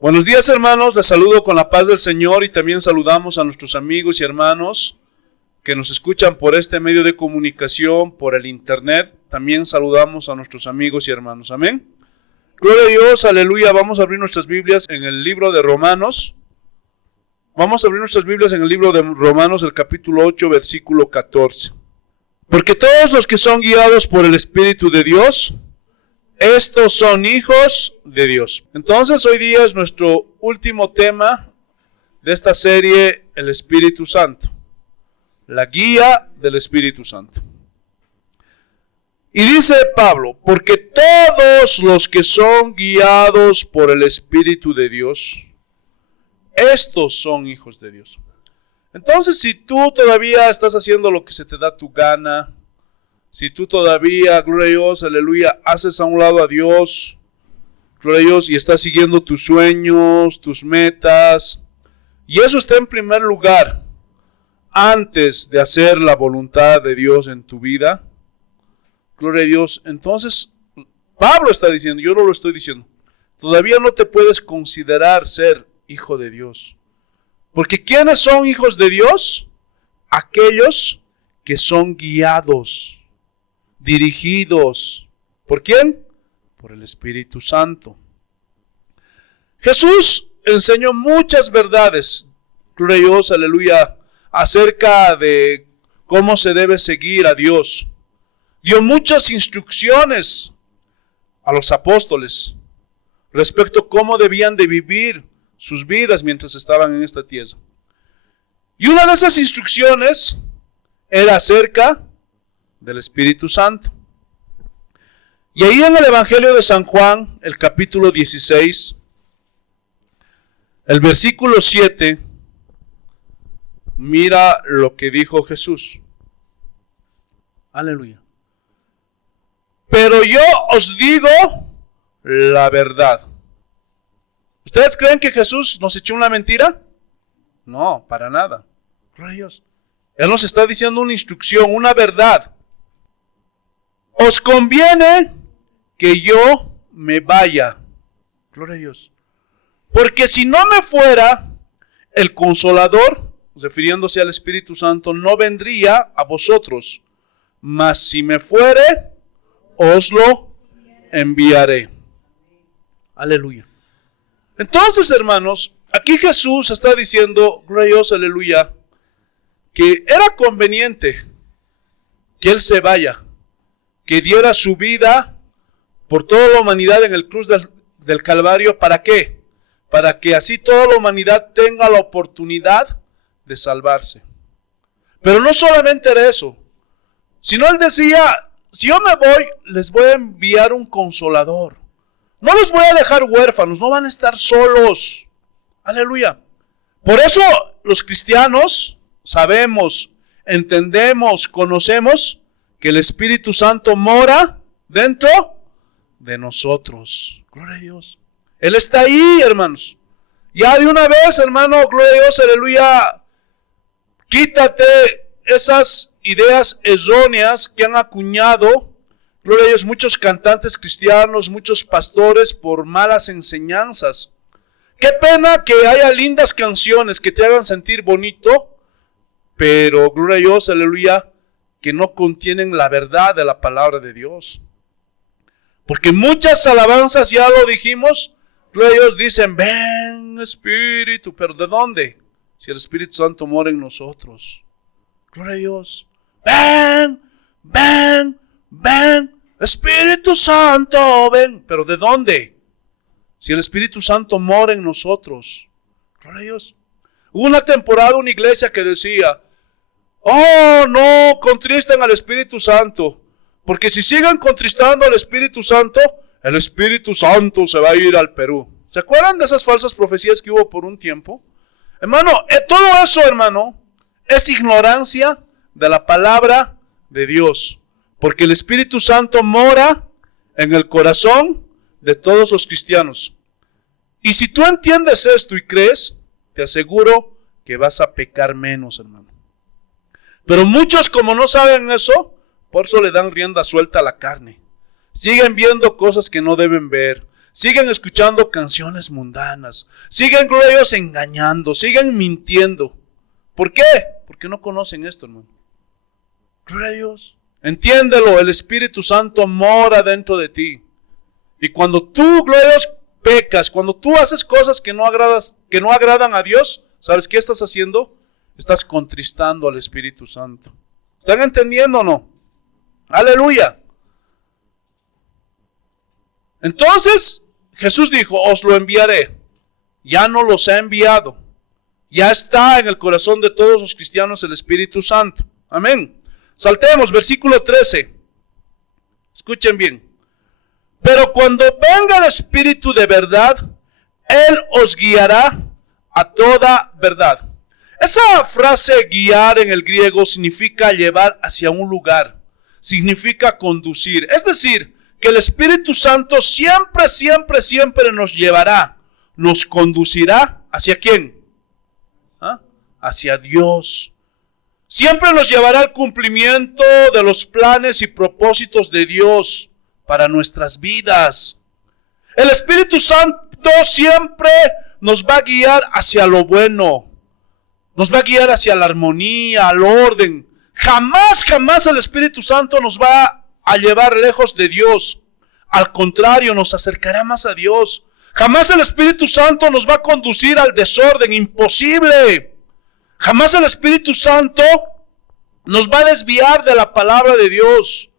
Buenos días, hermanos, les saludo con la paz del Señor y también saludamos a nuestros amigos y hermanos que nos escuchan por este medio de comunicación, por el internet. También saludamos a nuestros amigos y hermanos, amén. Gloria a Dios, aleluya. Vamos a abrir nuestras Biblias en el libro de Romanos. Vamos a abrir nuestras Biblias en el libro de Romanos, el capítulo 8, versículo 14. Porque todos los que son guiados por el Espíritu de Dios, estos son hijos de Dios. Entonces hoy día es nuestro último tema de esta serie, el Espíritu Santo. La guía del Espíritu Santo. Y dice Pablo, porque todos los que son guiados por el Espíritu de Dios, estos son hijos de Dios. Entonces si tú todavía estás haciendo lo que se te da tu gana, si tú todavía, gloria a Dios, aleluya, haces a un lado a Dios, gloria a Dios, y estás siguiendo tus sueños, tus metas, y eso está en primer lugar, antes de hacer la voluntad de Dios en tu vida, gloria a Dios, entonces Pablo está diciendo, yo no lo estoy diciendo, todavía no te puedes considerar ser hijo de Dios. Porque ¿quiénes son hijos de Dios? Aquellos que son guiados, dirigidos. ¿Por quién? Por el Espíritu Santo. Jesús enseñó muchas verdades, gloria a Dios, aleluya, acerca de cómo se debe seguir a Dios. Dio muchas instrucciones a los apóstoles respecto a cómo debían de vivir sus vidas mientras estaban en esta tierra. Y una de esas instrucciones era acerca del Espíritu Santo. Y ahí en el Evangelio de San Juan, el capítulo 16, el versículo 7, mira lo que dijo Jesús. Aleluya. Pero yo os digo la verdad. ¿Ustedes creen que Jesús nos echó una mentira? No, para nada. Gloria a Dios. Él nos está diciendo una instrucción, una verdad. Os conviene que yo me vaya. Gloria a Dios. Porque si no me fuera, el Consolador, refiriéndose al Espíritu Santo, no vendría a vosotros. Mas si me fuere, os lo enviaré. Aleluya. Entonces, hermanos, aquí Jesús está diciendo, gloria a Dios, aleluya, que era conveniente que Él se vaya, que diera su vida por toda la humanidad en el cruz del Calvario. ¿Para qué? Para que así toda la humanidad tenga la oportunidad de salvarse. Pero no solamente era eso, sino Él decía, si yo me voy, les voy a enviar un consolador. No los voy a dejar huérfanos, no van a estar solos. Aleluya. Por eso los cristianos sabemos, entendemos, conocemos que el Espíritu Santo mora dentro de nosotros. Gloria a Dios. Él está ahí, hermanos. Ya de una vez, hermano, gloria a Dios, aleluya. Quítate esas ideas erróneas que han acuñado, gloria a Dios, muchos cantantes cristianos, muchos pastores por malas enseñanzas. Qué pena que haya lindas canciones que te hagan sentir bonito, pero gloria a Dios, aleluya, que no contienen la verdad de la palabra de Dios. Porque muchas alabanzas, ya lo dijimos, gloria a Dios, dicen, ven Espíritu, pero ¿de dónde? Si el Espíritu Santo mora en nosotros. Gloria a Dios. Ven, ven, ven, Espíritu Santo, ven. ¿Pero de dónde? Si el Espíritu Santo mora en nosotros. Gloria a Dios. Hubo una temporada, una iglesia que decía, oh, no contristen al Espíritu Santo, porque si siguen contristando al Espíritu Santo, el Espíritu Santo se va a ir al Perú. ¿Se acuerdan de esas falsas profecías que hubo por un tiempo? Hermano, todo eso, hermano, es ignorancia de la palabra de Dios. Porque el Espíritu Santo mora en el corazón de todos los cristianos. Y si tú entiendes esto y crees, te aseguro que vas a pecar menos, hermano. Pero muchos, como no saben eso, por eso le dan rienda suelta a la carne. Siguen viendo cosas que no deben ver. siguen escuchando canciones mundanas, siguen, gloria a Dios, engañando, siguen mintiendo. ¿Por qué? Porque no conocen esto, hermano. Gloria a Dios. Entiéndelo, el Espíritu Santo mora dentro de ti. Y cuando tú, gloria a Dios, pecas, cuando tú haces cosas que no agradan a Dios, ¿sabes qué estás haciendo? Estás contristando al Espíritu Santo. ¿Están entendiendo o no? Aleluya. Entonces, Jesús dijo, os lo enviaré. Ya no los ha enviado. Ya está en el corazón de todos los cristianos el Espíritu Santo. Amén. Saltemos, versículo 13. Escuchen bien. Pero cuando venga el Espíritu de verdad, Él os guiará a toda verdad. Esa frase guiar en el griego significa llevar hacia un lugar. Significa conducir. Es decir, que el Espíritu Santo siempre nos llevará, nos conducirá. ¿Hacia quién? Hacia Dios. Siempre nos llevará al cumplimiento de los planes y propósitos de Dios para nuestras vidas. El Espíritu Santo siempre nos va a guiar hacia lo bueno. Nos va a guiar hacia la armonía, al orden. Jamás el Espíritu Santo nos va a llevar lejos de Dios. Al contrario, nos acercará más a Dios. Jamás el Espíritu Santo nos va a conducir al desorden. Imposible. Jamás el Espíritu Santo nos va a desviar de la palabra de Dios.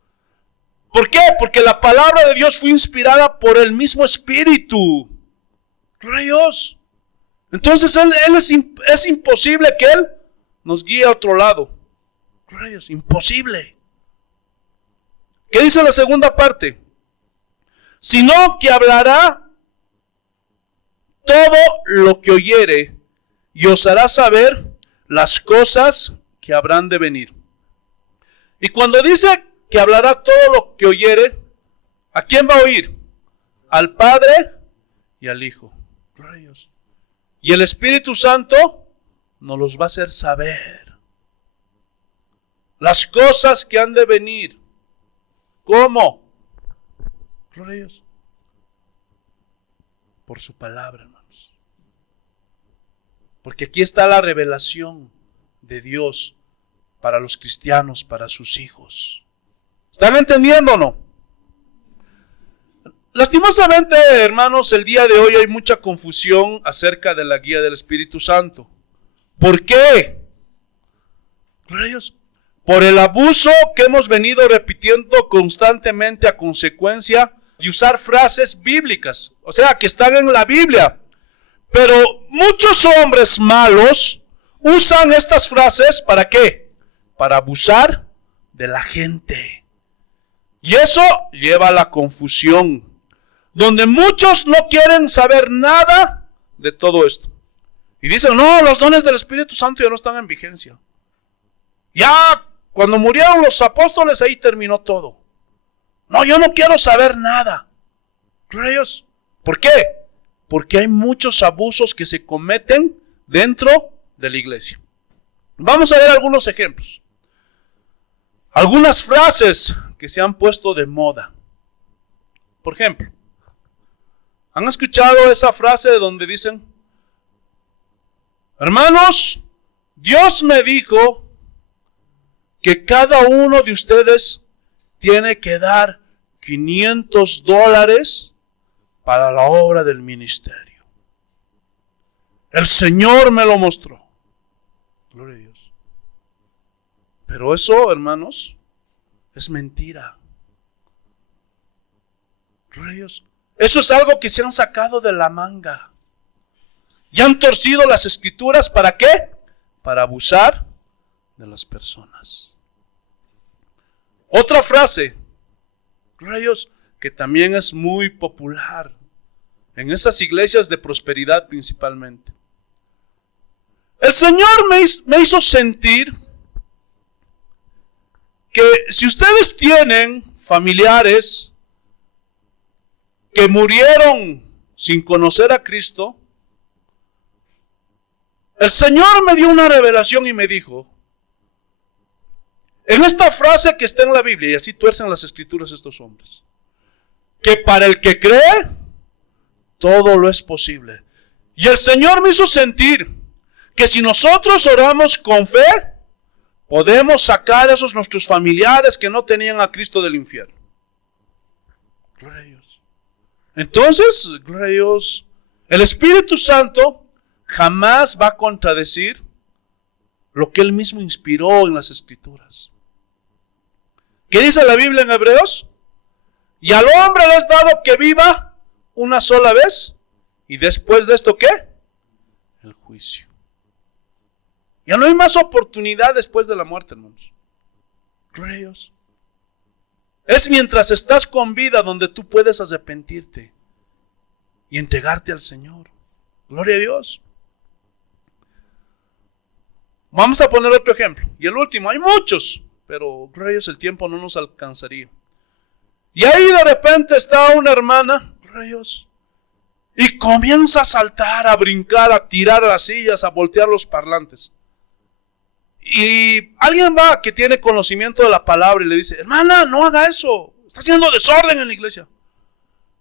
¿Por qué? Porque la palabra de Dios fue inspirada por el mismo Espíritu. Gloria a Dios. Entonces es imposible que Él nos guíe a otro lado. Gloria a Dios, imposible. ¿Qué dice la segunda parte? Sino que hablará todo lo que oyere y os hará saber las cosas que habrán de venir. Y cuando dice que hablará todo lo que oyere, ¿a quién va a oír? Al Padre y al Hijo. Gloria a Dios. Y el Espíritu Santo nos los va a hacer saber las cosas que han de venir. ¿Cómo? Gloria a Dios. Por su palabra, hermanos. Porque aquí está la revelación de Dios para los cristianos, para sus hijos. ¿Están entendiendo o no? Lastimosamente, hermanos, el día de hoy hay mucha confusión acerca de la guía del Espíritu Santo. ¿Por qué? Gloria a Dios. Por el abuso que hemos venido repitiendo constantemente a consecuencia de usar frases bíblicas, o sea, que están en la Biblia. Pero muchos hombres malos usan estas frases, ¿para qué? Para abusar de la gente. Y eso lleva a la confusión, donde muchos no quieren saber nada de todo esto. Y dicen, no, los dones del Espíritu Santo ya no están en vigencia. Ya cuando murieron los apóstoles, ahí terminó todo. No, yo no quiero saber nada. Gloria a Dios. ¿Por qué? Porque hay muchos abusos que se cometen dentro de la iglesia. Vamos a ver algunos ejemplos. Algunas frases que se han puesto de moda. Por ejemplo, ¿han escuchado esa frase donde dicen, hermanos, Dios me dijo que cada uno de ustedes tiene que dar $500 para la obra del ministerio? El Señor me lo mostró. Gloria a Dios. Pero eso, hermanos, es mentira. Gloria a Dios. Eso es algo que se han sacado de la manga. Y han torcido las escrituras, ¿para qué? Para abusar de las personas. Otra frase, gloria a Dios, que también es muy popular en esas iglesias de prosperidad principalmente. El Señor me hizo sentir que si ustedes tienen familiares que murieron sin conocer a Cristo, el Señor me dio una revelación y me dijo, en esta frase que está en la Biblia, y así tuercen las escrituras estos hombres, que para el que cree, todo lo es posible. Y el Señor me hizo sentir que si nosotros oramos con fe, podemos sacar a esos nuestros familiares que no tenían a Cristo del infierno. Gloria a Dios. Entonces, gloria a Dios, el Espíritu Santo jamás va a contradecir lo que Él mismo inspiró en las Escrituras. ¿Qué dice la Biblia en Hebreos? Y al hombre le es dado que viva una sola vez, y después de esto, ¿qué? El juicio. Ya no hay más oportunidad después de la muerte, hermanos. Gloria a Dios. Es mientras estás con vida donde tú puedes arrepentirte y entregarte al Señor. Gloria a Dios. Vamos a poner otro ejemplo. Y el último, hay muchos, pero gloria a Dios, el tiempo no nos alcanzaría. Y ahí de repente está una hermana, gloria a Dios, y comienza a saltar, a brincar, a tirar las sillas, a voltear los parlantes. Y alguien va que tiene conocimiento de la palabra y le dice, hermana, no haga eso, está haciendo desorden en la iglesia.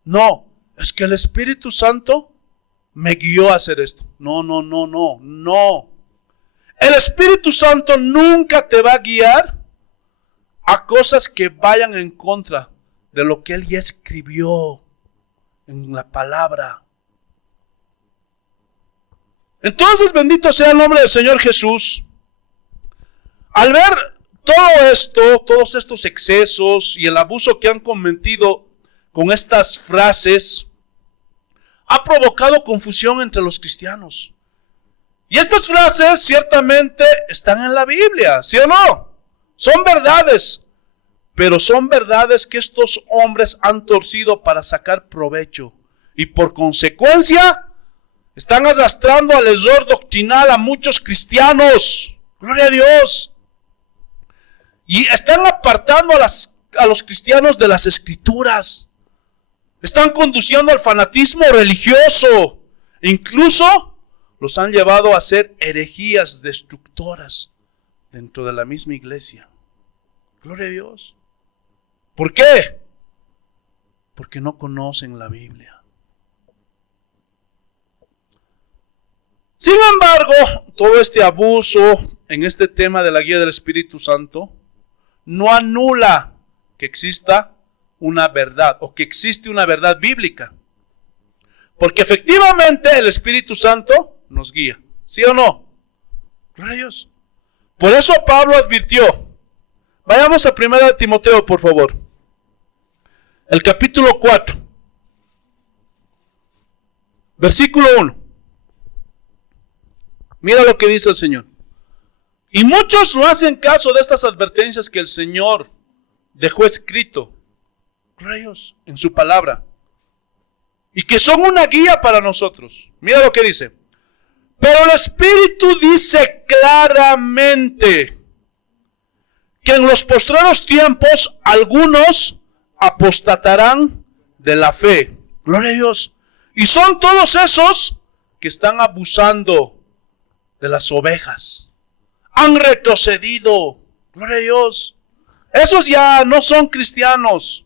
No, es que el Espíritu Santo me guió a hacer esto. No. El Espíritu Santo nunca te va a guiar a cosas que vayan en contra de lo que Él ya escribió en la palabra. Entonces, bendito sea el nombre del Señor Jesús. Al ver todo esto, todos estos excesos y el abuso que han cometido con estas frases, ha provocado confusión entre los cristianos. Y estas frases ciertamente están en la Biblia, ¿sí o no? Son verdades, pero son verdades que estos hombres han torcido para sacar provecho. Y por consecuencia, están arrastrando al error doctrinal a muchos cristianos. Gloria a Dios. Y están apartando a los cristianos de las Escrituras. Están conduciendo al fanatismo religioso. Incluso los han llevado a hacer herejías destructoras dentro de la misma iglesia. Gloria a Dios. ¿Por qué? Porque no conocen la Biblia. Sin embargo, todo este abuso en este tema de la guía del Espíritu Santo no anula que exista una verdad o que existe una verdad bíblica. Porque efectivamente el Espíritu Santo nos guía. ¿Sí o no? Gloria a Dios. Por eso Pablo advirtió. Vayamos a 1 Timoteo, por favor. El capítulo 4. Versículo 1. Mira lo que dice el Señor. Y muchos no hacen caso de estas advertencias que el Señor dejó escrito, gloria a Dios, en su palabra, y que son una guía para nosotros. Mira lo que dice. Pero el Espíritu dice claramente que en los postreros tiempos algunos apostatarán de la fe. Gloria a Dios. Y son todos esos que están abusando de las ovejas. Han retrocedido. Gloria a Dios. Esos ya no son cristianos.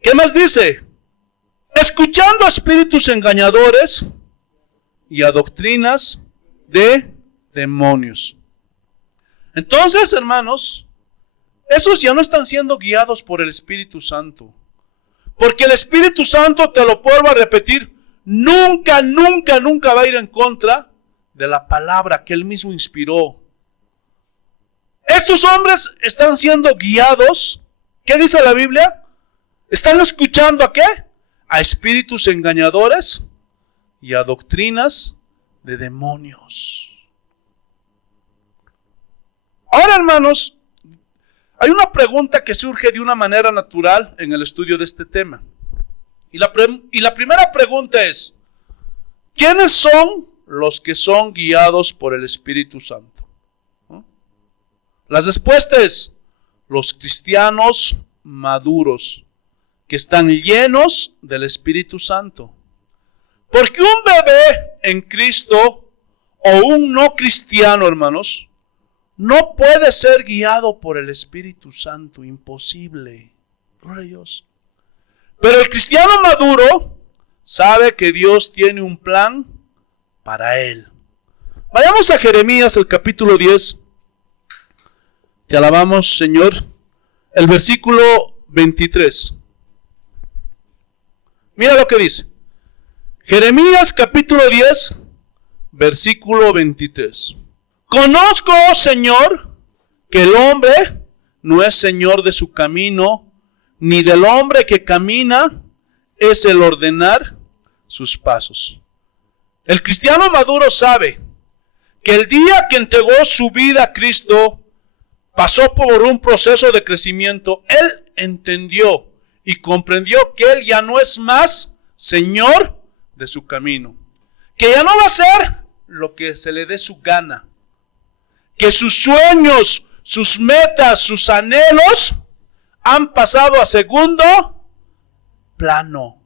¿Qué más dice? Escuchando a espíritus engañadores y a doctrinas de demonios. Entonces, hermanos, esos ya no están siendo guiados por el Espíritu Santo. Porque el Espíritu Santo, te lo vuelvo a repetir, nunca va a ir en contra de la palabra que Él mismo inspiró. Estos hombres están siendo guiados. ¿Qué dice la Biblia? ¿Están escuchando a qué? A espíritus engañadores y a doctrinas de demonios. Ahora, hermanos, hay una pregunta que surge de una manera natural en el estudio de este tema. Y la primera pregunta es, ¿quiénes son los que son guiados por el Espíritu Santo? ¿No? La respuesta es, los cristianos maduros, que están llenos del Espíritu Santo. Porque un bebé en Cristo o un no cristiano, hermanos, no puede ser guiado por el Espíritu Santo, imposible. Gloria a Dios. Pero el cristiano maduro sabe que Dios tiene un plan para él. Vayamos a Jeremías, el capítulo 10. Te alabamos, Señor. El versículo 23. Mira lo que dice. Jeremías capítulo 10, versículo 23. Conozco, Señor, que el hombre no es señor de su camino, ni del hombre que camina es el ordenar sus pasos. El cristiano maduro sabe que el día que entregó su vida a Cristo, pasó por un proceso de crecimiento. Él entendió y comprendió que él ya no es más señor de su camino. Que ya no va a ser lo que se le dé su gana. Que sus sueños, sus metas, sus anhelos han pasado a segundo plano.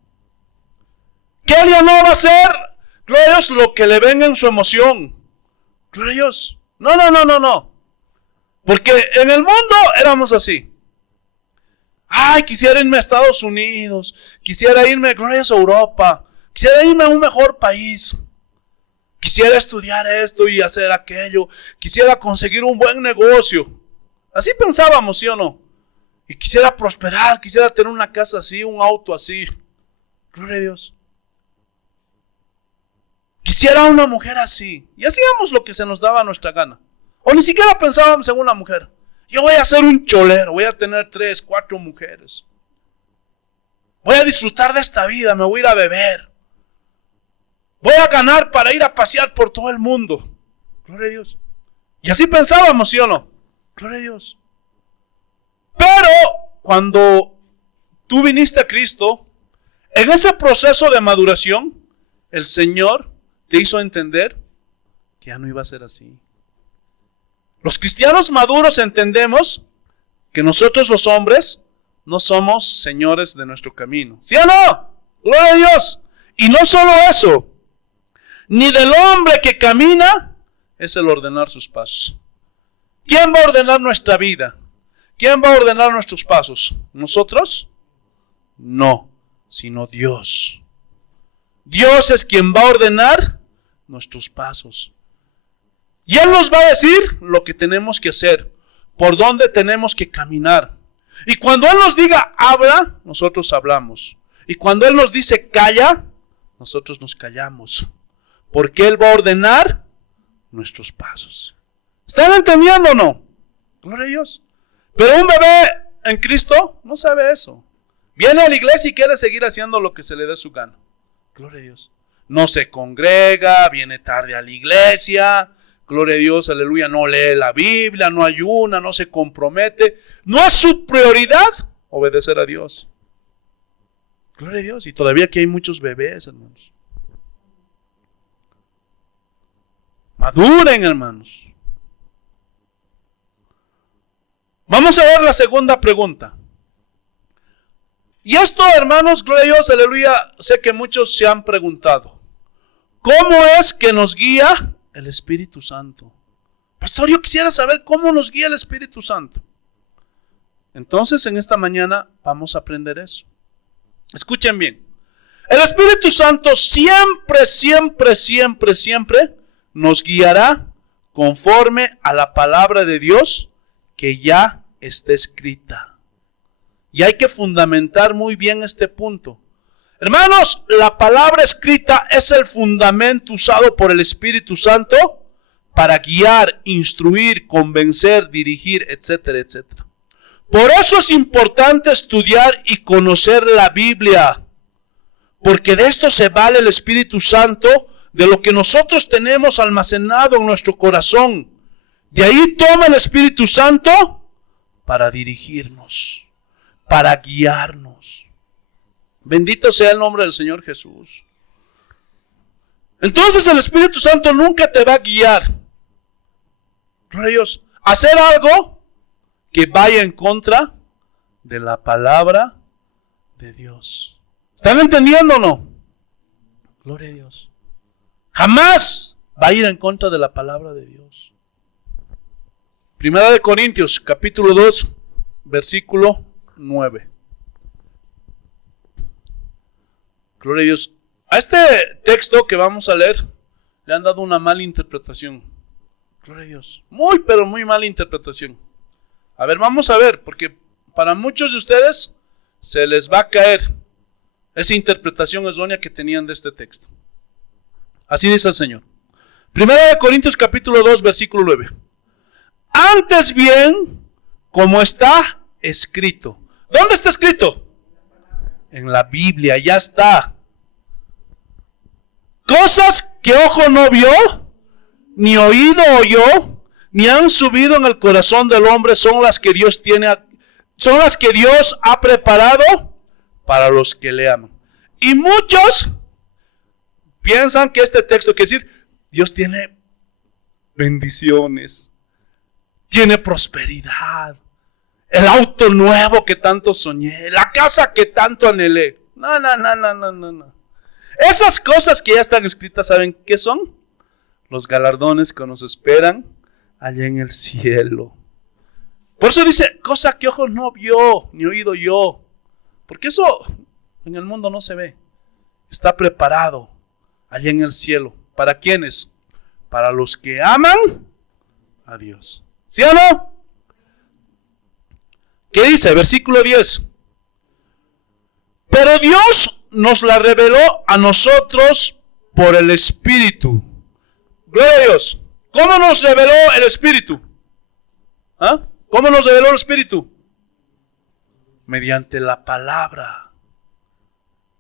Que él ya no va a ser, gloria a Dios, lo que le venga en su emoción. Gloria a Dios. No. Porque en el mundo éramos así. Ay, quisiera irme a Estados Unidos. Quisiera irme, gloria a Europa. Quisiera irme a un mejor país. Quisiera estudiar esto y hacer aquello. Quisiera conseguir un buen negocio. Así pensábamos, ¿sí o no? Y quisiera prosperar. Quisiera tener una casa así, un auto así. Gloria a Dios. Quisiera una mujer así. Y hacíamos lo que se nos daba a nuestra gana. O ni siquiera pensábamos en una mujer. Yo voy a ser un cholero, voy a tener 3, 4 mujeres. Voy a disfrutar de esta vida, me voy a ir a beber. Voy a ganar para ir a pasear por todo el mundo. Gloria a Dios. Y así pensábamos, ¿sí o no? Gloria a Dios. Pero cuando tú viniste a Cristo, en ese proceso de maduración, el Señor te hizo entender que ya no iba a ser así. Los cristianos maduros entendemos que nosotros los hombres no somos señores de nuestro camino. ¿Sí o no? Gloria a Dios. Y no solo eso, ni del hombre que camina es el ordenar sus pasos. ¿Quién va a ordenar nuestra vida? ¿Quién va a ordenar nuestros pasos? ¿Nosotros? No, sino Dios. Dios es quien va a ordenar nuestros pasos. Y Él nos va a decir lo que tenemos que hacer, por dónde tenemos que caminar. Y cuando Él nos diga habla, nosotros hablamos. Y cuando Él nos dice calla, nosotros nos callamos. Porque Él va a ordenar nuestros pasos. ¿Están entendiendo o no? Gloria a Dios. Pero un bebé en Cristo no sabe eso. Viene a la iglesia y quiere seguir haciendo lo que se le dé su gana. Gloria a Dios. No se congrega, viene tarde a la iglesia. Gloria a Dios, aleluya, no lee la Biblia, no ayuna, no se compromete. No es su prioridad obedecer a Dios. Gloria a Dios. Y todavía aquí hay muchos bebés, hermanos. Maduren, hermanos. Vamos a ver la segunda pregunta. Y esto, hermanos, gloria a Dios, aleluya, sé que muchos se han preguntado. ¿Cómo es que nos guía el Espíritu Santo? Pastor, yo quisiera saber cómo nos guía el Espíritu Santo. Entonces, en esta mañana vamos a aprender eso. Escuchen bien. El Espíritu Santo siempre nos guiará conforme a la palabra de Dios que ya está escrita. Y hay que fundamentar muy bien este punto. Hermanos, la palabra escrita es el fundamento usado por el Espíritu Santo para guiar, instruir, convencer, dirigir, etcétera, etcétera. Por eso es importante estudiar y conocer la Biblia, porque de esto se vale el Espíritu Santo, de lo que nosotros tenemos almacenado en nuestro corazón. De ahí toma el Espíritu Santo para dirigirnos, para guiarnos. Bendito sea el nombre del Señor Jesús. Entonces el Espíritu Santo nunca te va a guiar, gloria a Dios, a hacer algo que vaya en contra de la palabra de Dios. ¿Están entendiendo o no? Gloria a Dios. Jamás va a ir en contra de la palabra de Dios. Primera de Corintios, capítulo 2, versículo 9. Gloria a Dios. A este texto que vamos a leer le han dado una mala interpretación. Gloria a Dios. Muy, pero muy mala interpretación. A ver, vamos a ver, porque para muchos de ustedes se les va a caer esa interpretación errónea que tenían de este texto. Así dice el Señor. Primera de Corintios capítulo 2, versículo 9. Antes bien, como está escrito. ¿Dónde está escrito? En la Biblia, ya está. Cosas que ojo no vio, ni oído oyó, ni han subido en el corazón del hombre, son las que Dios ha preparado para los que le aman. Y muchos piensan que este texto quiere decir, Dios tiene bendiciones, tiene prosperidad, el auto nuevo que tanto soñé, la casa que tanto anhelé. No. Esas cosas que ya están escritas, ¿saben qué son? Los galardones que nos esperan allá en el cielo. Por eso dice, cosa que ojo no vio, ni oído yo. Porque eso en el mundo no se ve. Está preparado allá en el cielo. ¿Para quiénes? Para los que aman a Dios. ¿Sí o no? ¿Qué dice? Versículo 10. Pero Dios nos la reveló a nosotros por el Espíritu. Gloria a Dios. ¿Cómo nos reveló el Espíritu? ¿Ah? ¿Cómo nos reveló el Espíritu? Mediante la palabra.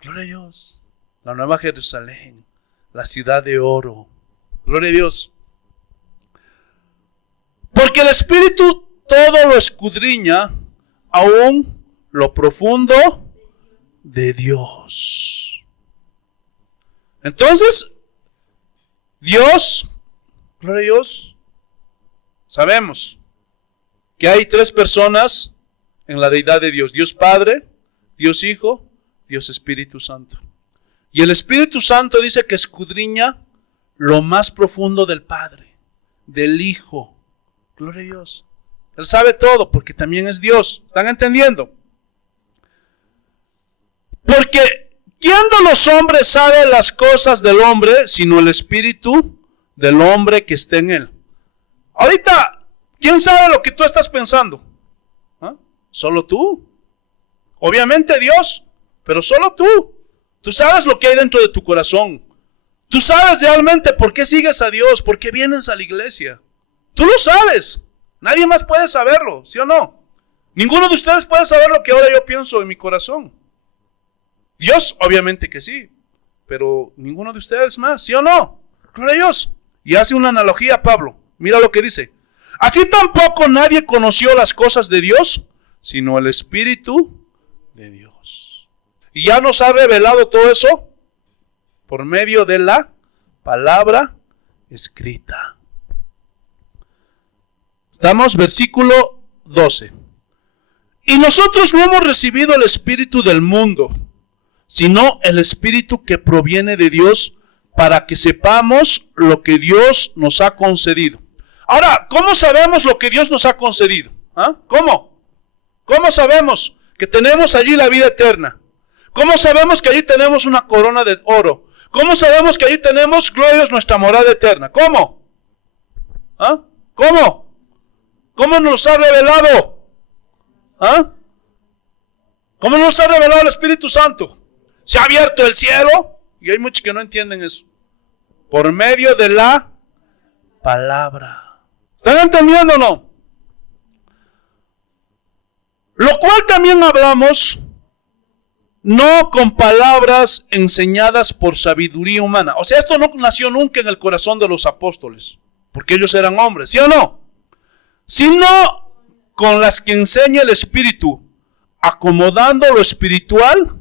Gloria a Dios. La Nueva Jerusalén, la ciudad de oro. Gloria a Dios. Porque el Espíritu todo lo escudriña, aún lo profundo de Dios. Entonces, Dios, gloria a Dios, sabemos que hay tres personas en la deidad de Dios. Dios Padre, Dios Hijo, Dios Espíritu Santo. Y el Espíritu Santo dice que escudriña lo más profundo del Padre, del Hijo. Gloria a Dios. Él sabe todo porque también es Dios. ¿Están entendiendo? Porque ¿quién de los hombres sabe las cosas del hombre sino el espíritu del hombre que está en él? Ahorita, ¿quién sabe lo que tú estás pensando? ¿Ah? Solo tú. Obviamente Dios, pero solo tú. Tú sabes lo que hay dentro de tu corazón. Tú sabes realmente por qué sigues a Dios, por qué vienes a la iglesia. Tú lo sabes. Nadie más puede saberlo, ¿sí o no? Ninguno de ustedes puede saber lo que ahora yo pienso en mi corazón. Dios, obviamente que sí, pero ninguno de ustedes más, ¿sí o no? Gloria a Dios. Y hace una analogía Pablo. Mira lo que dice. Así tampoco nadie conoció las cosas de Dios, sino el Espíritu de Dios. Y ya nos ha revelado todo eso por medio de la palabra escrita. Estamos, versículo 12. Y nosotros no hemos recibido el espíritu del mundo, sino el espíritu que proviene de Dios, para que sepamos lo que Dios nos ha concedido. Ahora, ¿cómo sabemos lo que Dios nos ha concedido? ¿Ah? ¿Cómo? ¿Cómo sabemos que tenemos allí la vida eterna? ¿Cómo sabemos que allí tenemos una corona de oro? ¿Cómo sabemos que allí tenemos, gloria a Dios, nuestra morada eterna? ¿Cómo? ¿Ah? ¿Cómo? ¿Cómo nos ha revelado? ¿Ah? ¿Cómo nos ha revelado el Espíritu Santo? Se ha abierto el cielo, y hay muchos que no entienden eso. Por medio de la palabra. ¿Están entendiendo o no? Lo cual también hablamos, no con palabras enseñadas por sabiduría humana. O sea, esto no nació nunca en el corazón de los apóstoles, porque ellos eran hombres, ¿sí o no? Sino con las que enseña el Espíritu, acomodando lo espiritual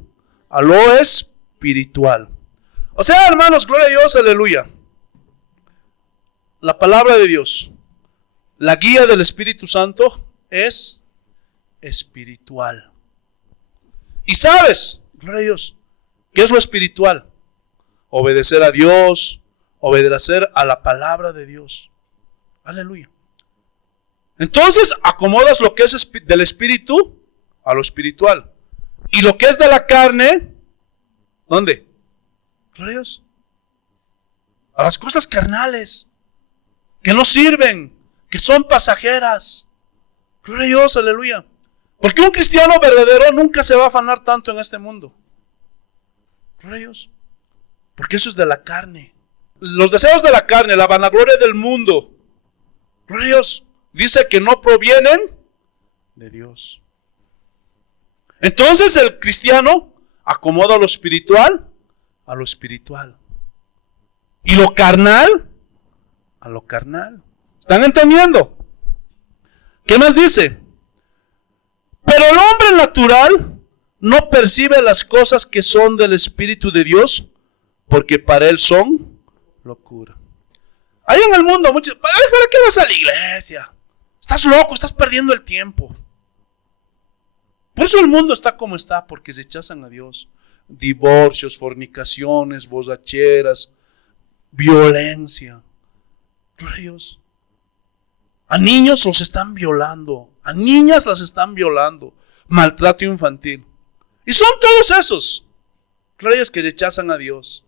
a lo espiritual. O sea, hermanos, gloria a Dios, aleluya. La palabra de Dios, la guía del Espíritu Santo es espiritual. Y sabes, gloria a Dios, ¿qué es lo espiritual? Obedecer a Dios, obedecer a la palabra de Dios. Aleluya. Entonces acomodas lo que es del espíritu a lo espiritual. Y lo que es de la carne, ¿dónde? Gloria a Dios. A las cosas carnales, que no sirven, que son pasajeras. Gloria a Dios, aleluya. Porque un cristiano verdadero nunca se va a afanar tanto en este mundo. Gloria a Dios. Porque eso es de la carne. Los deseos de la carne, la vanagloria del mundo, gloria a Dios, dice que no provienen de Dios. Entonces el cristiano acomoda lo espiritual a lo espiritual. Y lo carnal a lo carnal. ¿Están entendiendo? ¿Qué más dice? Pero el hombre natural no percibe las cosas que son del Espíritu de Dios, porque para él son locura. Hay en el mundo muchos, ¿para qué vas a la iglesia? Estás loco, estás perdiendo el tiempo. Por eso el mundo está como está, porque rechazan a Dios. Divorcios, fornicaciones, borracheras, violencia. Gloria a Dios. A niños los están violando, a niñas las están violando, maltrato infantil. Y son todos esos, gloria a Dios, que rechazan a Dios.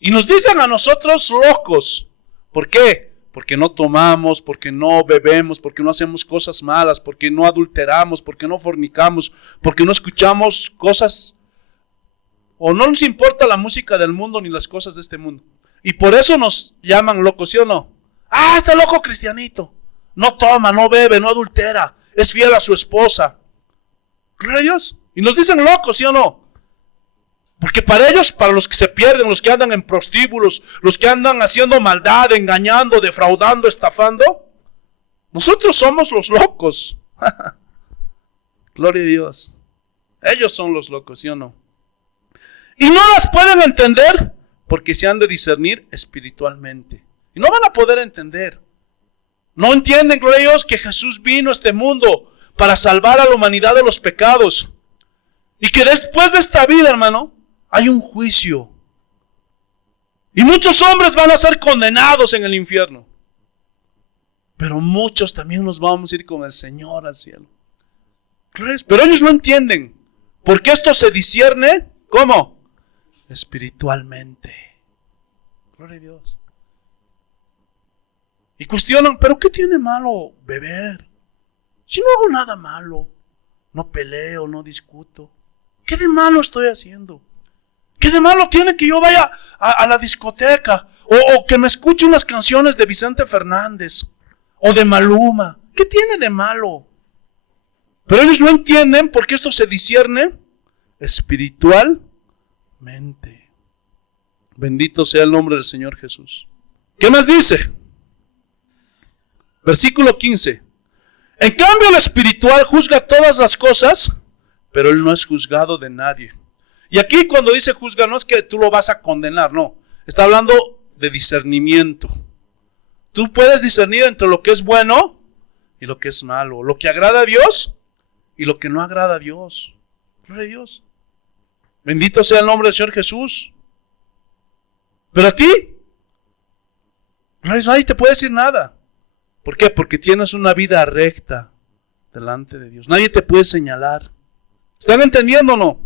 Y nos dicen a nosotros locos. ¿Por qué? Porque no tomamos, porque no bebemos, porque no hacemos cosas malas, porque no adulteramos, porque no fornicamos, porque no escuchamos cosas, o no nos importa la música del mundo ni las cosas de este mundo. Y por eso nos llaman locos, ¿sí o no? Ah, está loco cristianito. No toma, no bebe, no adultera, es fiel a su esposa. Gloria a Dios. Y nos dicen locos, ¿sí o no? Porque para ellos, para los que se pierden, los que andan en prostíbulos, los que andan haciendo maldad, engañando, defraudando, estafando, nosotros somos los locos. Gloria a Dios. Ellos son los locos, ¿sí o no? Y no las pueden entender porque se han de discernir espiritualmente. Y no van a poder entender. No entienden, gloria a Dios, que Jesús vino a este mundo para salvar a la humanidad de los pecados. Y que después de esta vida, hermano, hay un juicio. Y muchos hombres van a ser condenados en el infierno. Pero muchos también nos vamos a ir con el Señor al cielo. Pero ellos no entienden. Porque esto se discierne, ¿cómo? Espiritualmente. Gloria a Dios. Y cuestionan, ¿pero qué tiene malo beber? Si no hago nada malo, no peleo, no discuto. ¿Qué de malo estoy haciendo? ¿Qué de malo tiene que yo vaya a la discoteca? O que me escuche unas canciones de Vicente Fernández o de Maluma. ¿Qué tiene de malo? Pero ellos no entienden porque esto se discierne espiritualmente. Bendito sea el nombre del Señor Jesús. ¿Qué más dice? Versículo 15. En cambio el espiritual juzga todas las cosas, pero él no es juzgado de nadie. Y aquí cuando dice juzga no es que tú lo vas a condenar, no. Está hablando de discernimiento. Tú puedes discernir entre lo que es bueno y lo que es malo. Lo que agrada a Dios y lo que no agrada a Dios. Gloria a Dios. Bendito sea el nombre del Señor Jesús. Pero a ti, nadie te puede decir nada. ¿Por qué? Porque tienes una vida recta delante de Dios. Nadie te puede señalar. ¿Están entendiendo o no?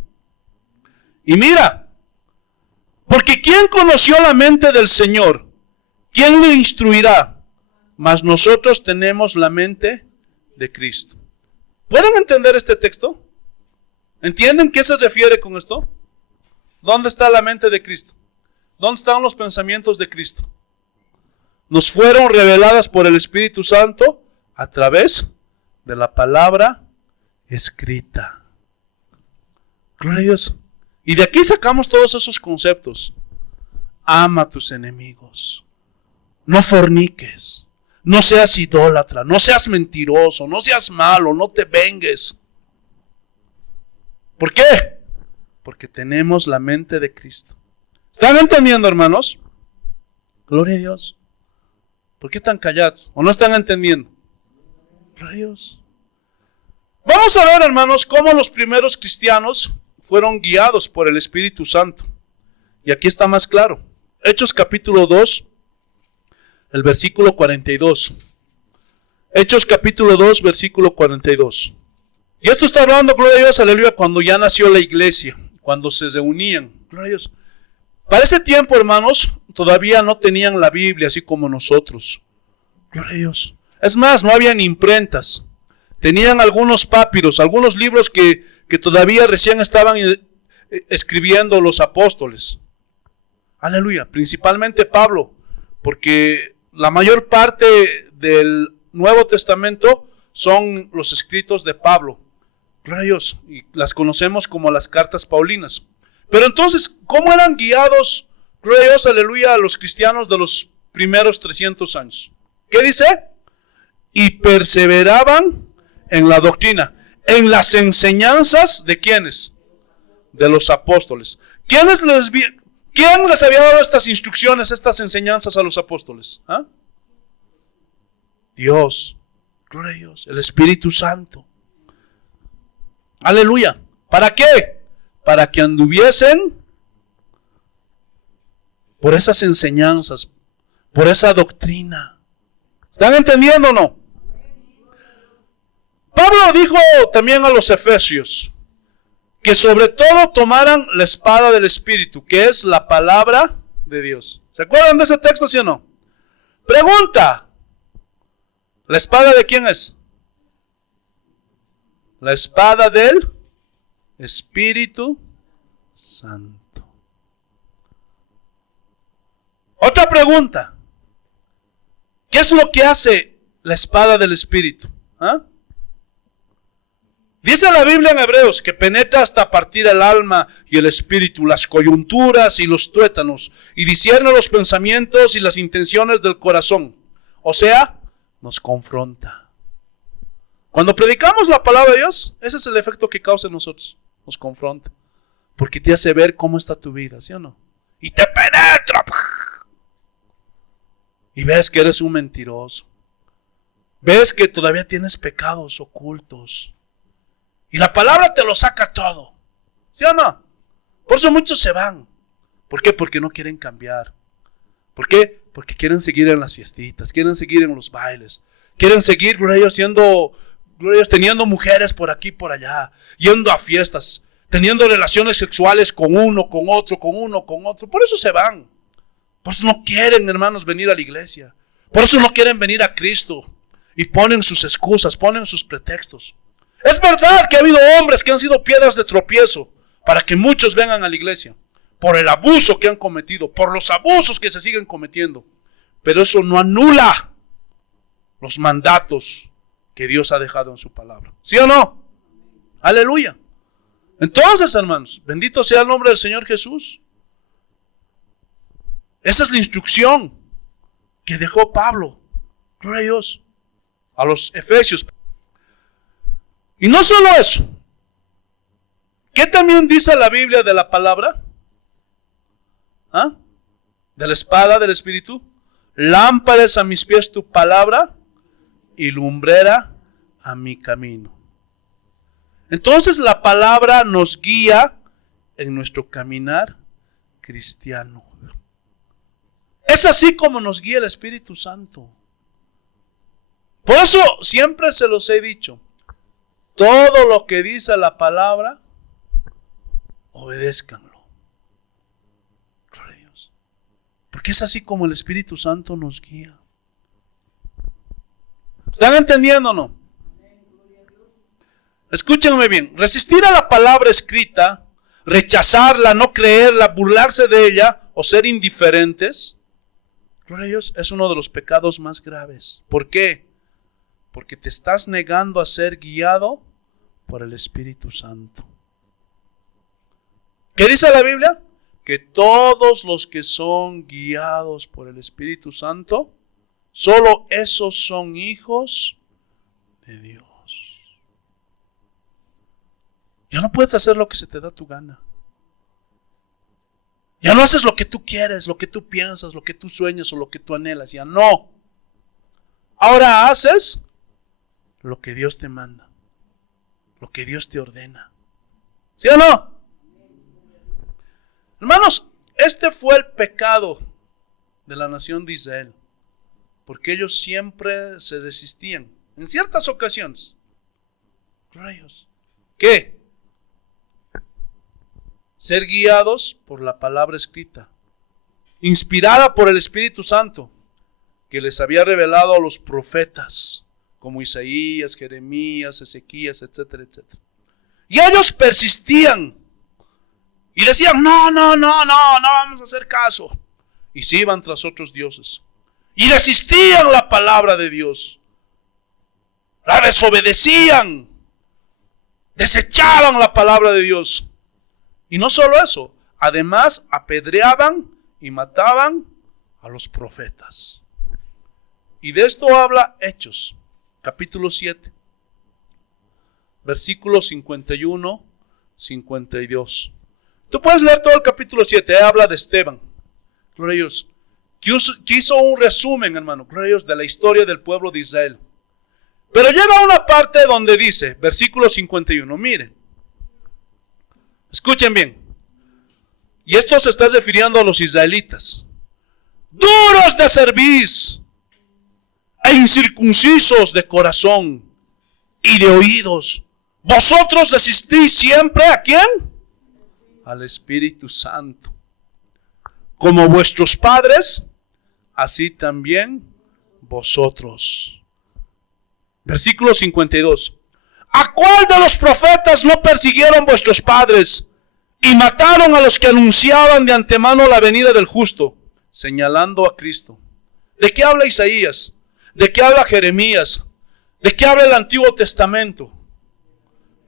Y mira, porque ¿quién conoció la mente del Señor? ¿Quién le instruirá? Mas nosotros tenemos la mente de Cristo. ¿Pueden entender este texto? ¿Entienden qué se refiere con esto? ¿Dónde está la mente de Cristo? ¿Dónde están los pensamientos de Cristo? Nos fueron reveladas por el Espíritu Santo a través de la palabra escrita. Gloria a Dios. Y de aquí sacamos todos esos conceptos. Ama a tus enemigos. No forniques. No seas idólatra. No seas mentiroso. No seas malo. No te vengues. ¿Por qué? Porque tenemos la mente de Cristo. ¿Están entendiendo, hermanos? Gloria a Dios. ¿Por qué tan callados? ¿O no están entendiendo? Gloria a Dios. Vamos a ver, hermanos, cómo los primeros cristianos fueron guiados por el Espíritu Santo. Y aquí está más claro. Hechos capítulo 2, el versículo 42. Hechos capítulo 2, versículo 42. Y esto está hablando, gloria a Dios, aleluya, cuando ya nació la iglesia, cuando se reunían, gloria a Dios. Para ese tiempo, hermanos, todavía no tenían la Biblia así como nosotros. Gloria a Dios. Es más, no habían imprentas. Tenían algunos papiros, algunos libros que todavía recién estaban escribiendo los apóstoles. Aleluya. Principalmente Pablo, porque la mayor parte del Nuevo Testamento son los escritos de Pablo. Gloria a Dios. Y las conocemos como las cartas paulinas. Pero entonces, ¿cómo eran guiados, gloria a Dios, aleluya, a los cristianos de los primeros 300 años? ¿Qué dice? Y perseveraban en la doctrina, en las enseñanzas de ¿quiénes? De los apóstoles. ¿Quién les había dado estas instrucciones, estas enseñanzas a los apóstoles? ¿Ah? Dios, gloria a Dios, el Espíritu Santo. Aleluya. ¿Para qué? Para que anduviesen por esas enseñanzas, por esa doctrina. ¿Están entendiendo o no? Pablo dijo también a los efesios que sobre todo tomaran la espada del Espíritu, que es la palabra de Dios. ¿Se acuerdan de ese texto, sí o no? Pregunta: ¿la espada de quién es? La espada del Espíritu Santo. Otra pregunta: ¿qué es lo que hace la espada del Espíritu? ¿Ah? Dice la Biblia en Hebreos que penetra hasta partir el alma y el espíritu, las coyunturas y los tuétanos, y discierne los pensamientos y las intenciones del corazón. O sea, nos confronta. Cuando predicamos la palabra de Dios, ese es el efecto que causa en nosotros. Nos confronta. Porque te hace ver cómo está tu vida, ¿sí o no? Y te penetra. Y ves que eres un mentiroso. Ves que todavía tienes pecados ocultos. Y la palabra te lo saca todo. ¿Sí o no? Por eso muchos se van. ¿Por qué? Porque no quieren cambiar. ¿Por qué? Porque quieren seguir en las fiestitas, quieren seguir en los bailes, quieren seguir, gloria a Dios, teniendo mujeres por aquí y por allá, yendo a fiestas, teniendo relaciones sexuales con uno, con otro, con uno, con otro. Por eso se van. Por eso no quieren, hermanos, venir a la iglesia. Por eso no quieren venir a Cristo. Y ponen sus excusas, ponen sus pretextos. Es verdad que ha habido hombres que han sido piedras de tropiezo para que muchos vengan a la iglesia. Por el abuso que han cometido, por los abusos que se siguen cometiendo. Pero eso no anula los mandatos que Dios ha dejado en su palabra. ¿Sí o no? Aleluya. Entonces, hermanos, bendito sea el nombre del Señor Jesús. Esa es la instrucción que dejó Pablo, gloria a Dios, a los efesios. Y no solo eso. ¿Qué también dice la Biblia de la palabra? ¿Ah? De la espada del Espíritu. Lámpara es a mis pies tu palabra y lumbrera a mi camino. Entonces la palabra nos guía en nuestro caminar cristiano. Es así como nos guía el Espíritu Santo. Por eso siempre se los he dicho. Todo lo que dice la palabra, obedézcanlo. Gloria a Dios. Porque es así como el Espíritu Santo nos guía. ¿Están entendiendo o no? Escúchenme bien. Resistir a la palabra escrita, rechazarla, no creerla, burlarse de ella o ser indiferentes, gloria a Dios, es uno de los pecados más graves. ¿Por qué? Porque te estás negando a ser guiado por el Espíritu Santo. ¿Qué dice la Biblia? Que todos los que son guiados por el Espíritu Santo, solo esos son hijos de Dios. Ya no puedes hacer lo que se te da tu gana. Ya no haces lo que tú quieres, lo que tú piensas, lo que tú sueñas o lo que tú anhelas. Ya no. Ahora haces lo que Dios te manda, lo que Dios te ordena. ¿Sí o no? Hermanos, este fue el pecado de la nación de Israel, porque ellos siempre se resistían, en ciertas ocasiones. Gloria a Dios. ¿Qué? Ser guiados por la palabra escrita, inspirada por el Espíritu Santo, que les había revelado a los profetas, como Isaías, Jeremías, Ezequías, etcétera, etcétera. Y ellos persistían y decían, no vamos a hacer caso. Y se iban tras otros dioses. Y resistían la palabra de Dios. La desobedecían. Desechaban la palabra de Dios. Y no solo eso, además apedreaban y mataban a los profetas. Y de esto habla Hechos, capítulo 7, versículos 51, 52. Tú puedes leer todo el capítulo 7, habla de Esteban. Gloria a Dios. Que hizo un resumen, hermano, gloria a Dios, de la historia del pueblo de Israel. Pero llega una parte donde dice, versículo 51, miren. Escuchen bien. Y esto se está refiriendo a los israelitas. Duros de cerviz e incircuncisos de corazón y de oídos. Vosotros resistís siempre ¿a quién? Al Espíritu Santo. Como vuestros padres, así también vosotros. Versículo 52. ¿A cuál de los profetas no persiguieron vuestros padres y mataron a los que anunciaban de antemano la venida del justo, señalando a Cristo? ¿De qué habla Isaías? ¿De qué habla Jeremías? ¿De qué habla el Antiguo Testamento?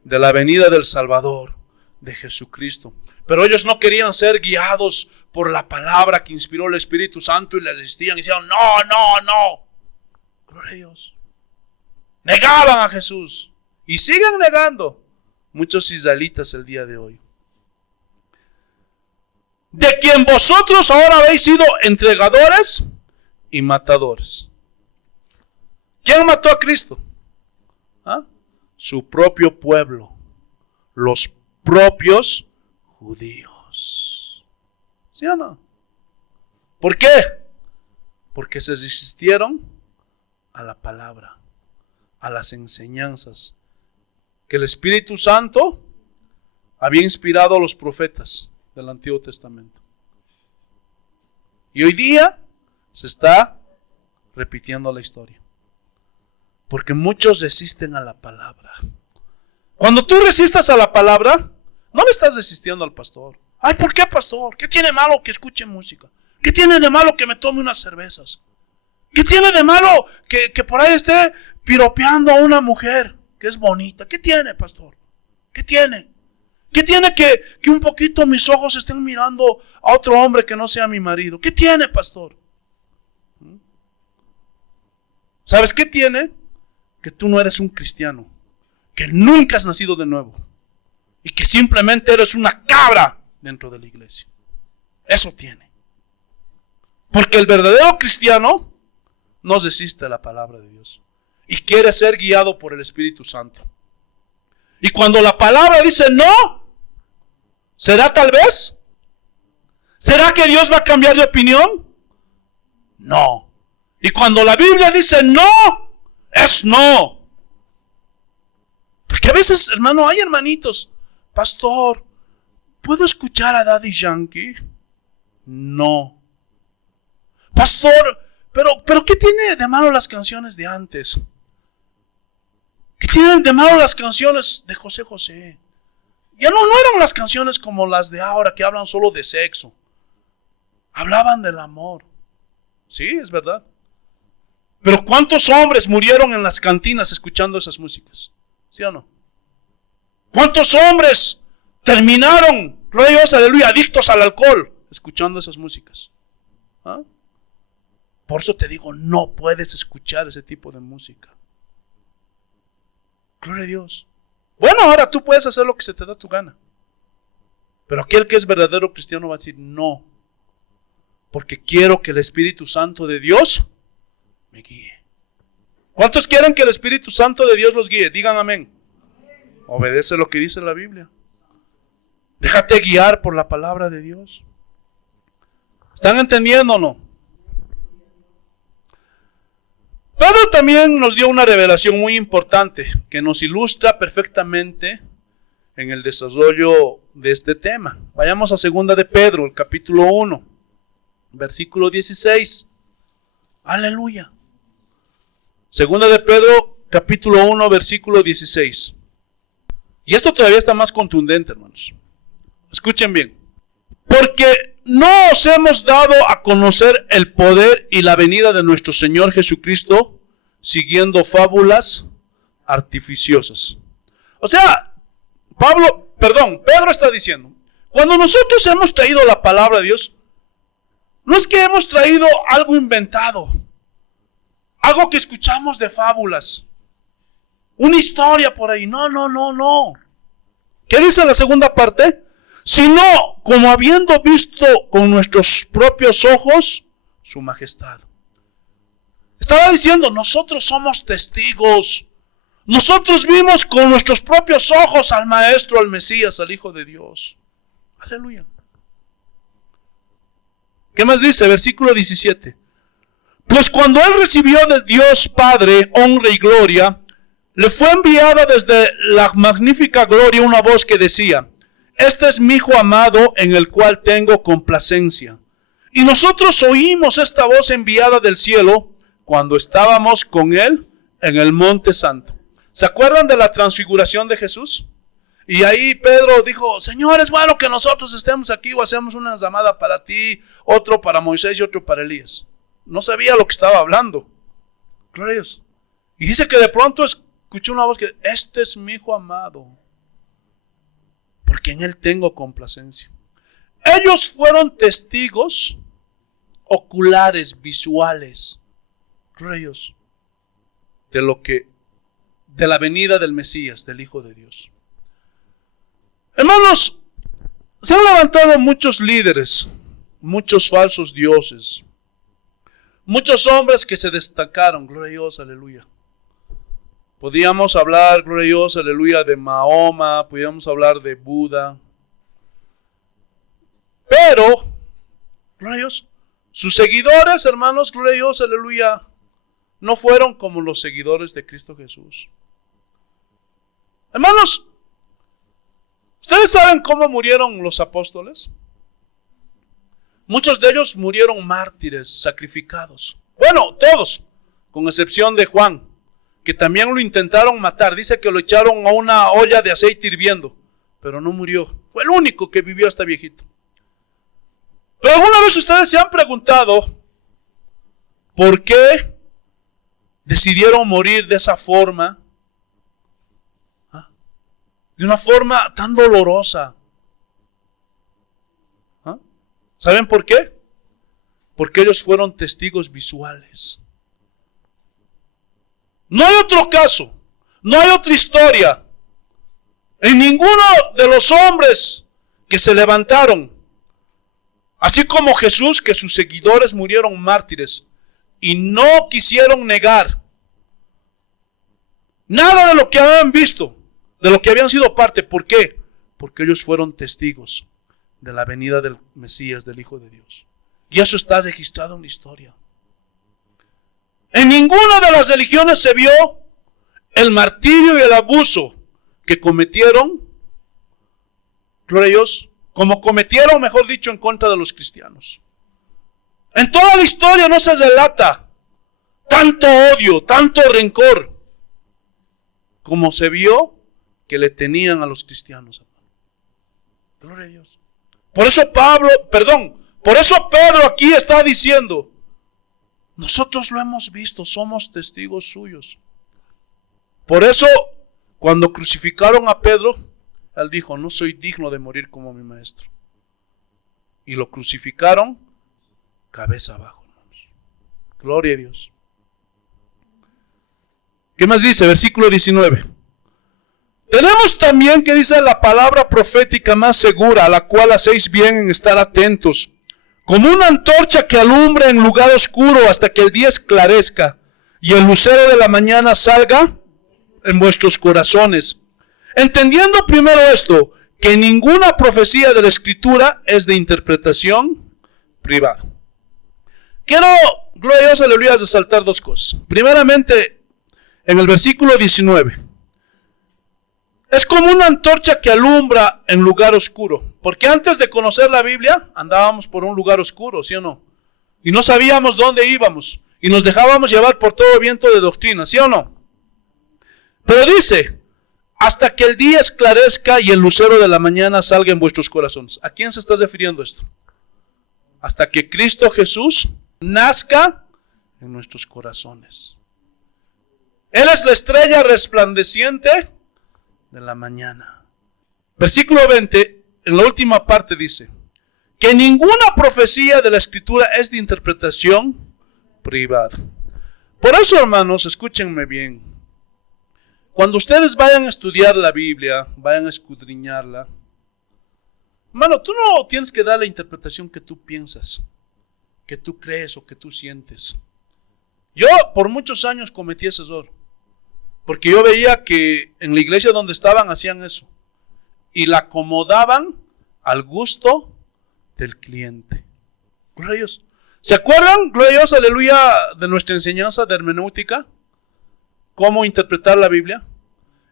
De la venida del Salvador, de Jesucristo. Pero ellos no querían ser guiados por la palabra que inspiró el Espíritu Santo y le resistían y decían, no. Gloria a Dios. Negaban a Jesús y siguen negando muchos israelitas el día de hoy. De quien vosotros ahora habéis sido entregadores y matadores. ¿Quién mató a Cristo? ¿Ah? Su propio pueblo, los propios judíos. ¿Sí o no? ¿Por qué? Porque se resistieron a la palabra, a las enseñanzas que el Espíritu Santo había inspirado a los profetas del Antiguo Testamento. Y hoy día se está repitiendo la historia. Porque muchos resisten a la palabra. Cuando tú resistas a la palabra, no le estás resistiendo al pastor. Ay, ¿por qué, pastor? ¿Qué tiene malo que escuche música? ¿Qué tiene de malo que me tome unas cervezas? ¿Qué tiene de malo que por ahí esté piropeando a una mujer que es bonita? ¿Qué tiene, pastor? ¿Qué tiene? ¿Qué tiene que un poquito mis ojos estén mirando a otro hombre que no sea mi marido? ¿Qué tiene, pastor? ¿Sabes qué tiene? Que tú no eres un cristiano, que nunca has nacido de nuevo y que simplemente eres una cabra dentro de la iglesia. Eso tiene. Porque el verdadero cristiano no resiste a la palabra de Dios y quiere ser guiado por el Espíritu Santo. Y cuando la palabra dice no, ¿será tal vez? ¿Será que Dios va a cambiar de opinión? No. Y cuando la Biblia dice no, es no. Porque a veces, hermano, hay hermanitos, pastor, ¿puedo escuchar a Daddy Yankee? No. Pastor, pero ¿qué tiene de malo las canciones de antes? ¿Qué tienen de malo las canciones de José José? Ya no eran las canciones como las de ahora que hablan solo de sexo. Hablaban del amor. Sí, es verdad. Pero ¿cuántos hombres murieron en las cantinas escuchando esas músicas? ¿Sí o no? ¿Cuántos hombres terminaron, gloria a Dios, aleluya, adictos al alcohol escuchando esas músicas? ¿Ah? Por eso te digo, no puedes escuchar ese tipo de música. Gloria a Dios. Bueno, ahora tú puedes hacer lo que se te da tu gana. Pero aquel que es verdadero cristiano va a decir no. Porque quiero que el Espíritu Santo de Dios me guíe. ¿Cuántos quieren que el Espíritu Santo de Dios los guíe? Digan amén. Obedece lo que dice la Biblia. Déjate guiar por la palabra de Dios. ¿Están entendiendo o no? Pedro también nos dio una revelación muy importante que nos ilustra perfectamente en el desarrollo de este tema. Vayamos a 2 de Pedro, el capítulo 1. versículo 16. Aleluya. Segunda de Pedro, capítulo 1, versículo 16. Y esto todavía está más contundente, hermanos. Escuchen bien. Porque no os hemos dado a conocer el poder y la venida de nuestro Señor Jesucristo siguiendo fábulas artificiosas. O sea, Pedro está diciendo, cuando nosotros hemos traído la palabra de Dios, no es que hemos traído algo inventado, algo que escuchamos de fábulas, una historia por ahí. No. ¿Qué dice la segunda parte? Sino como habiendo visto con nuestros propios ojos su majestad. Estaba diciendo, nosotros somos testigos. Nosotros vimos con nuestros propios ojos al Maestro, al Mesías, al Hijo de Dios. Aleluya. ¿Qué más dice? Versículo 17. Pues cuando él recibió de Dios Padre honra y gloria, le fue enviada desde la magnífica gloria una voz que decía: este es mi Hijo amado en el cual tengo complacencia. Y nosotros oímos esta voz enviada del cielo cuando estábamos con él en el monte santo. ¿Se acuerdan de la transfiguración de Jesús? Y ahí Pedro dijo: Señor, es bueno que nosotros estemos aquí, o hacemos una llamada para ti, otro para Moisés y otro para Elías. No sabía lo que estaba hablando. Gloria a Dios. Y dice que de pronto escuchó una voz que: este es mi Hijo amado, porque en él tengo complacencia. Ellos fueron testigos oculares, visuales, gloria a Dios, de la venida del Mesías, del Hijo de Dios. Hermanos, se han levantado muchos líderes, muchos falsos dioses, muchos hombres que se destacaron, gloria a Dios, aleluya. Podíamos hablar, gloria a Dios, aleluya, de Mahoma, podíamos hablar de Buda. Pero, gloria a Dios, sus seguidores, hermanos, gloria a Dios, aleluya, no fueron como los seguidores de Cristo Jesús. Hermanos, ¿ustedes saben cómo murieron los apóstoles? Muchos de ellos murieron mártires, sacrificados. Bueno, todos, con excepción de Juan, que también lo intentaron matar. Dice que lo echaron a una olla de aceite hirviendo, pero no murió. Fue el único que vivió hasta viejito. Pero alguna vez ustedes se han preguntado por qué decidieron morir de esa forma, de una forma tan dolorosa. ¿Saben por qué? Porque ellos fueron testigos visuales. No hay otro caso, no hay otra historia en ninguno de los hombres que se levantaron, así como Jesús, que sus seguidores murieron mártires y no quisieron negar nada de lo que habían visto, de lo que habían sido parte. ¿Por qué? Porque ellos fueron testigos de la venida del Mesías, del Hijo de Dios. Y eso está registrado en la historia. En ninguna de las religiones se vio el martirio y el abuso que cometieron, gloria a Dios, como cometieron, mejor dicho, en contra de los cristianos. En toda la historia no se relata tanto odio, tanto rencor, como se vio que le tenían a los cristianos. Gloria a Dios. Por eso Pedro aquí está diciendo: nosotros lo hemos visto, somos testigos suyos. Por eso, cuando crucificaron a Pedro, él dijo: no soy digno de morir como mi maestro. Y lo crucificaron cabeza abajo, hermanos. Gloria a Dios. ¿Qué más dice? Versículo 19. Tenemos también, que dice, la palabra profética más segura, a la cual hacéis bien en estar atentos, como una antorcha que alumbra en lugar oscuro hasta que el día esclarezca y el lucero de la mañana salga en vuestros corazones. Entendiendo primero esto, que ninguna profecía de la Escritura es de interpretación privada. Quiero, gloria a Dios, aleluya, resaltar dos cosas. Primeramente, en el versículo 19. Es como una antorcha que alumbra en lugar oscuro. Porque antes de conocer la Biblia, andábamos por un lugar oscuro, ¿sí o no? y no sabíamos dónde íbamos y nos dejábamos llevar por todo viento de doctrina, ¿sí o no? Pero dice, hasta que el día esclarezca y el lucero de la mañana salga en vuestros corazones. ¿A quién se está refiriendo esto? Hasta que Cristo Jesús nazca en nuestros corazones. Él es la estrella resplandeciente de la mañana. Versículo 20, en la última parte dice, que ninguna profecía de la Escritura es de interpretación privada. Por eso, hermanos, escúchenme bien. Cuando ustedes vayan a estudiar la Biblia, vayan a escudriñarla, hermano, tú no tienes que dar la interpretación que tú piensas, que tú crees o que tú sientes. Yo por muchos años cometí ese error, porque yo veía que en la iglesia donde estaban hacían eso, y la acomodaban al gusto del cliente. Gloria a Dios. ¿Se acuerdan, gloria a Dios, aleluya, de nuestra enseñanza de hermenéutica? ¿Cómo interpretar la Biblia?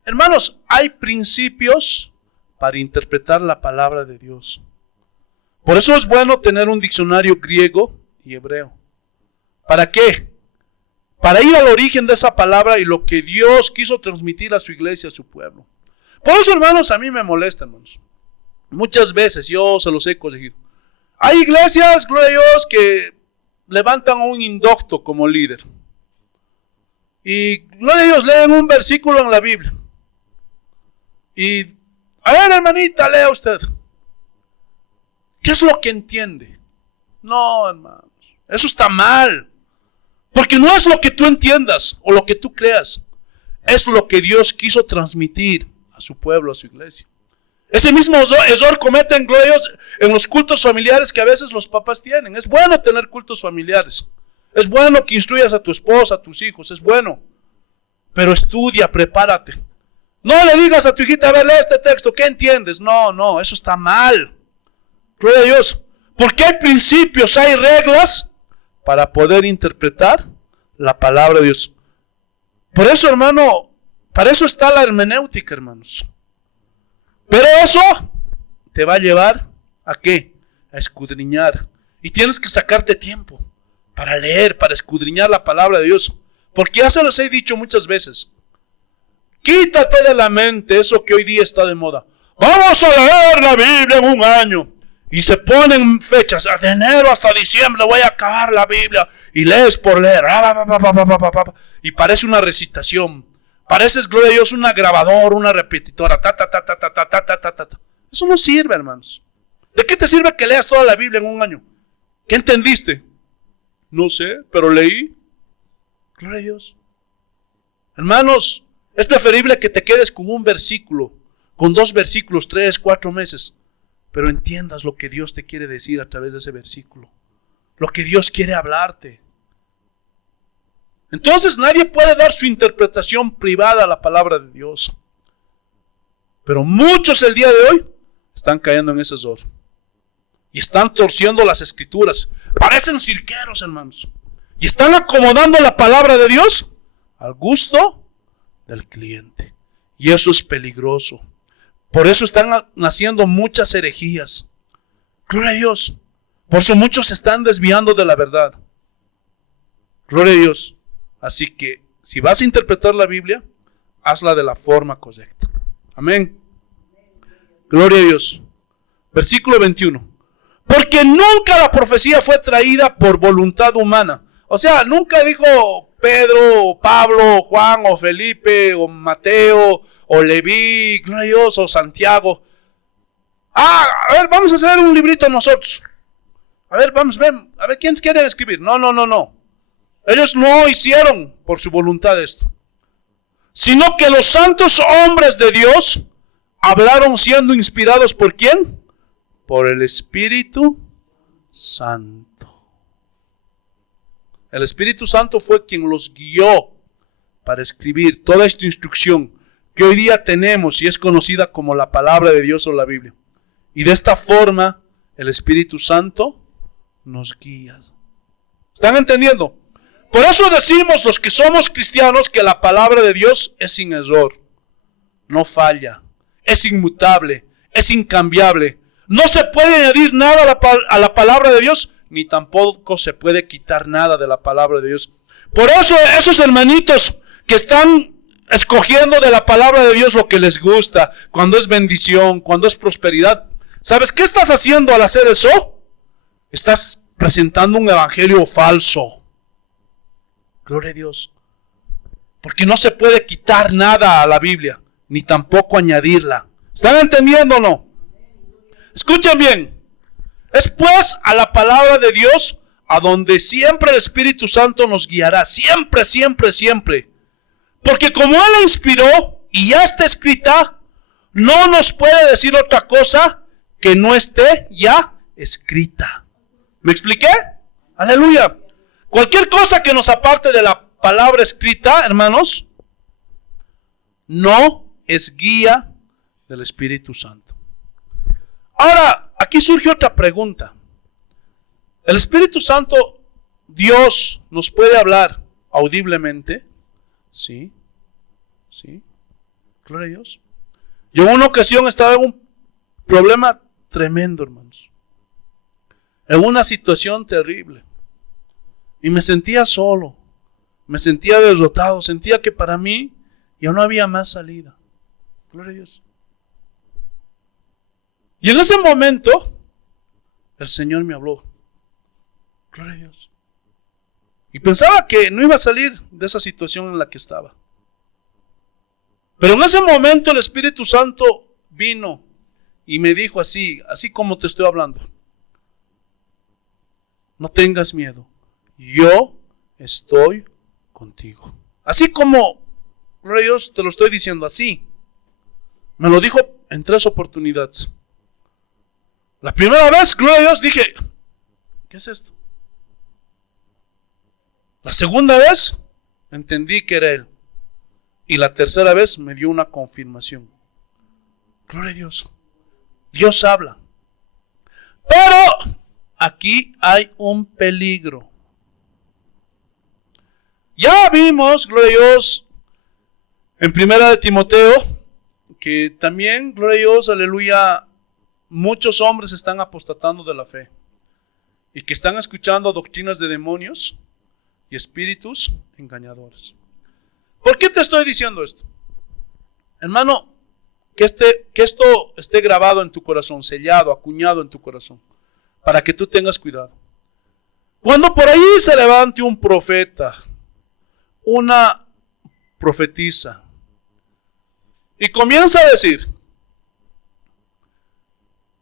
Hermanos, hay principios para interpretar la palabra de Dios. Por eso es bueno tener un diccionario griego y hebreo. ¿Para qué? Para ir al origen de esa palabra y lo que Dios quiso transmitir a su iglesia, a su pueblo. Por eso, hermanos, a mí me molesta, hermanos. Muchas veces yo se los he corregido. Hay iglesias, gloria a Dios, que levantan a un indocto como líder. Y, gloria a Dios, leen un versículo en la Biblia. Y, a ver, hermanita, lea usted. ¿Qué es lo que entiende? No, hermanos, eso está mal. Porque no es lo que tú entiendas o lo que tú creas. Es lo que Dios quiso transmitir a su pueblo, a su iglesia. Ese mismo error cometen, gloria a Dios, en los cultos familiares que a veces los papás tienen. Es bueno tener cultos familiares. Es bueno que instruyas a tu esposa, a tus hijos. Es bueno. Pero estudia, prepárate. No le digas a tu hijita, a ver, lee este texto, ¿qué entiendes? No, eso está mal. Gloria a Dios. Porque hay principios, hay reglas para poder interpretar la palabra de Dios. Por eso, hermano, para eso está la hermenéutica, hermanos. Pero eso te va a llevar ¿a qué? A escudriñar. Y tienes que sacarte tiempo para leer, para escudriñar la palabra de Dios. Porque ya se los he dicho muchas veces. Quítate de la mente eso que hoy día está de moda. Vamos a leer la Biblia en un año. Y se ponen fechas. De enero hasta diciembre voy a acabar la Biblia. Y lees por leer. Y parece una recitación. Pareces, gloria a Dios, una grabadora, una repetidora. Eso no sirve, hermanos. ¿De qué te sirve que leas toda la Biblia en un año? ¿Qué entendiste? No sé, pero leí. Gloria a Dios. Hermanos, es preferible que te quedes con un versículo, con 2 versículos, 3, 4 meses, pero entiendas lo que Dios te quiere decir a través de ese versículo, lo que Dios quiere hablarte. Entonces nadie puede dar su interpretación privada a la palabra de Dios. Pero muchos el día de hoy están cayendo en ese error. Y están torciendo las escrituras. Parecen cirqueros, hermanos. Y están acomodando la palabra de Dios al gusto del cliente. Y eso es peligroso. Por eso están naciendo muchas herejías. Gloria a Dios. Por eso muchos se están desviando de la verdad. Gloria a Dios. Así que si vas a interpretar la Biblia, hazla de la forma correcta. Amén. Gloria a Dios. Versículo 21. Porque nunca la profecía fue traída por voluntad humana. O sea, nunca dijo Pedro, o Pablo, o Juan, o Felipe, o Mateo, o Leví, gloria a Dios, o Santiago. A ver, vamos a hacer un librito nosotros. A ver, a ver, ¿quiénes quieren escribir? No. Ellos no hicieron por su voluntad esto. Sino que los santos hombres de Dios hablaron siendo inspirados ¿por quién? Por el Espíritu Santo. El Espíritu Santo fue quien los guió para escribir toda esta instrucción que hoy día tenemos y es conocida como la palabra de Dios o la Biblia. Y de esta forma el Espíritu Santo nos guía. ¿Están entendiendo? Por eso decimos los que somos cristianos que la palabra de Dios es sin error. No falla. Es inmutable. Es incambiable. No se puede añadir nada a la palabra de Dios ni tampoco se puede quitar nada de la palabra de Dios. Por eso esos hermanitos que están escogiendo de la palabra de Dios lo que les gusta, cuando es bendición, cuando es prosperidad, ¿sabes qué estás haciendo al hacer eso? Estás presentando un evangelio falso. Gloria a Dios. Porque no se puede quitar nada a la Biblia, ni tampoco añadirla. ¿Están entendiendo o no? Escuchen bien. Es pues a la palabra de Dios a donde siempre el Espíritu Santo nos guiará. Siempre, siempre, siempre. Porque como Él la inspiró y ya está escrita, no nos puede decir otra cosa que no esté ya escrita. ¿Me expliqué? Aleluya. Cualquier cosa que nos aparte de la palabra escrita, hermanos, no es guía del Espíritu Santo. Ahora, aquí surge otra pregunta. ¿El Espíritu Santo, Dios, nos puede hablar audiblemente? Sí. Sí. Gloria a Dios. Yo en una ocasión estaba en un problema tremendo, hermanos. En una situación terrible. Y me sentía solo. Me sentía derrotado. Sentía que para mí ya no había más salida. Gloria a Dios. Y en ese momento, el Señor me habló. Gloria a Dios. Y pensaba que no iba a salir de esa situación en la que estaba. Pero en ese momento el Espíritu Santo vino y me dijo así como te estoy hablando. No tengas miedo. Yo estoy contigo. Así como, gloria a Dios, te lo estoy diciendo así. Me lo dijo en 3 oportunidades. La primera vez, gloria a Dios, dije, ¿qué es esto? La segunda vez, entendí que era Él. Y la tercera vez me dio una confirmación. Gloria a Dios. Dios habla. Pero aquí hay un peligro. Ya vimos, gloria a Dios, en 1 de Timoteo, que también, gloria a Dios, aleluya, muchos hombres están apostatando de la fe. Y que están escuchando doctrinas de demonios y espíritus engañadores. ¿Por qué te estoy diciendo esto? Hermano, que esto esté grabado en tu corazón, sellado, acuñado en tu corazón, para que tú tengas cuidado. Cuando por ahí se levante un profeta, una profetisa, y comienza a decir,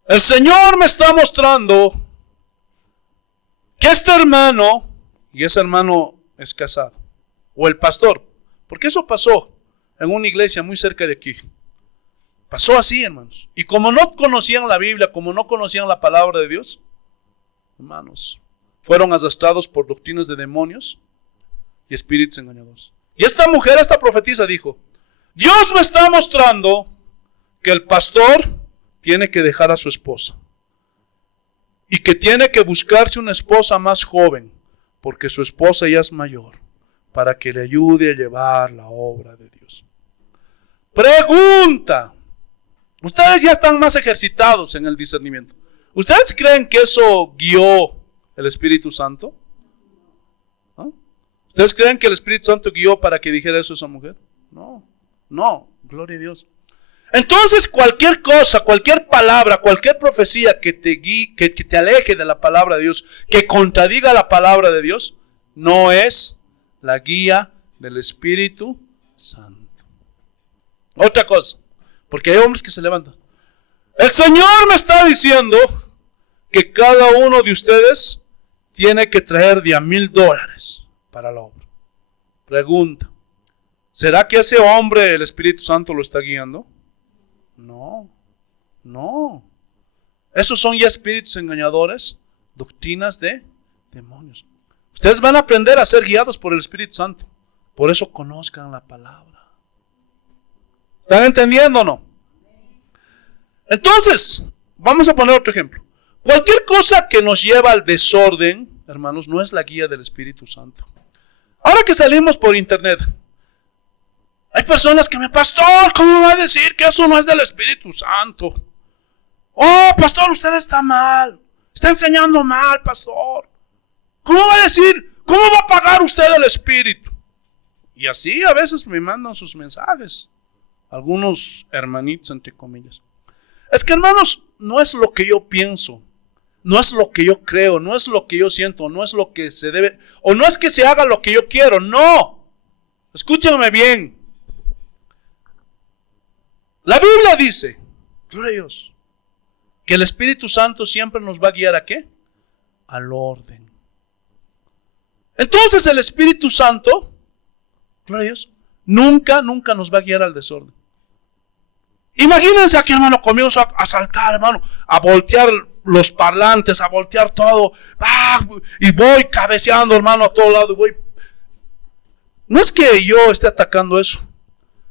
el Señor me está mostrando que este hermano, y ese hermano es casado, o el pastor, porque eso pasó en una iglesia muy cerca de aquí. Pasó así, hermanos. Y como no conocían la Biblia, como no conocían la palabra de Dios, hermanos, fueron arrastrados por doctrinas de demonios y espíritus engañadores. Y esta mujer, esta profetisa dijo, Dios me está mostrando que el pastor tiene que dejar a su esposa. Y que tiene que buscarse una esposa más joven, porque su esposa ya es mayor, para que le ayude a llevar la obra de Dios. Pregunta. Ustedes ya están más ejercitados en el discernimiento. ¿Ustedes creen que eso guió el Espíritu Santo? ¿Ah? ¿Ustedes creen que el Espíritu Santo guió para que dijera eso a esa mujer? No, gloria a Dios. Entonces cualquier cosa, cualquier palabra, cualquier profecía que te guíe, que te aleje de la palabra de Dios, que contradiga la palabra de Dios, no es la guía del Espíritu Santo. Otra cosa, porque hay hombres que se levantan. El Señor me está diciendo que cada uno de ustedes tiene que traer de $1,000 para la obra. Pregunta, ¿será que ese hombre el Espíritu Santo lo está guiando? No. Esos son ya espíritus engañadores, doctrinas de demonios. Ustedes van a aprender a ser guiados por el Espíritu Santo. Por eso conozcan la palabra. ¿Están entendiendo o no? Entonces, vamos a poner otro ejemplo. Cualquier cosa que nos lleva al desorden, hermanos, no es la guía del Espíritu Santo. Ahora que salimos por internet, hay personas que me, pastor, ¿cómo va a decir que eso no es del Espíritu Santo? Oh, pastor, usted está mal. Está enseñando mal, pastor. ¿Cómo va a decir? ¿Cómo va a pagar usted el Espíritu? Y así a veces me mandan sus mensajes. Algunos hermanitos, entre comillas. Es que, hermanos, no es lo que yo pienso. No es lo que yo creo, no es lo que yo siento, no es lo que se debe, o no es que se haga lo que yo quiero, no. Escúchenme bien. La Biblia dice, gloria a Dios, que el Espíritu Santo siempre nos va a guiar ¿a qué? Al orden. Entonces el Espíritu Santo, gloria a Dios, nunca nos va a guiar al desorden. Imagínense aquí, hermano, comienzo a saltar, hermano, a voltear los parlantes, a voltear todo, y voy cabeceando, hermano, a todo lado, voy. No es que yo esté atacando eso.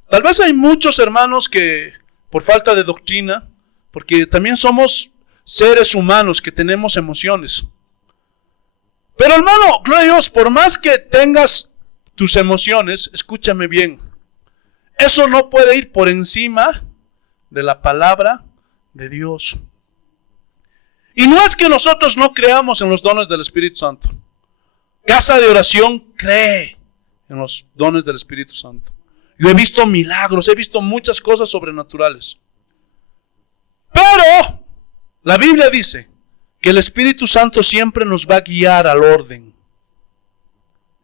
Tal vez hay muchos hermanos que, por falta de doctrina, porque también somos seres humanos que tenemos emociones. Pero, hermano, gloria a Dios, por más que tengas tus emociones, escúchame bien, eso no puede ir por encima de la palabra de Dios. Y no es que nosotros no creamos en los dones del Espíritu Santo. Casa de Oración cree en los dones del Espíritu Santo. Yo he visto milagros, he visto muchas cosas sobrenaturales. Pero la Biblia dice que el Espíritu Santo siempre nos va a guiar al orden.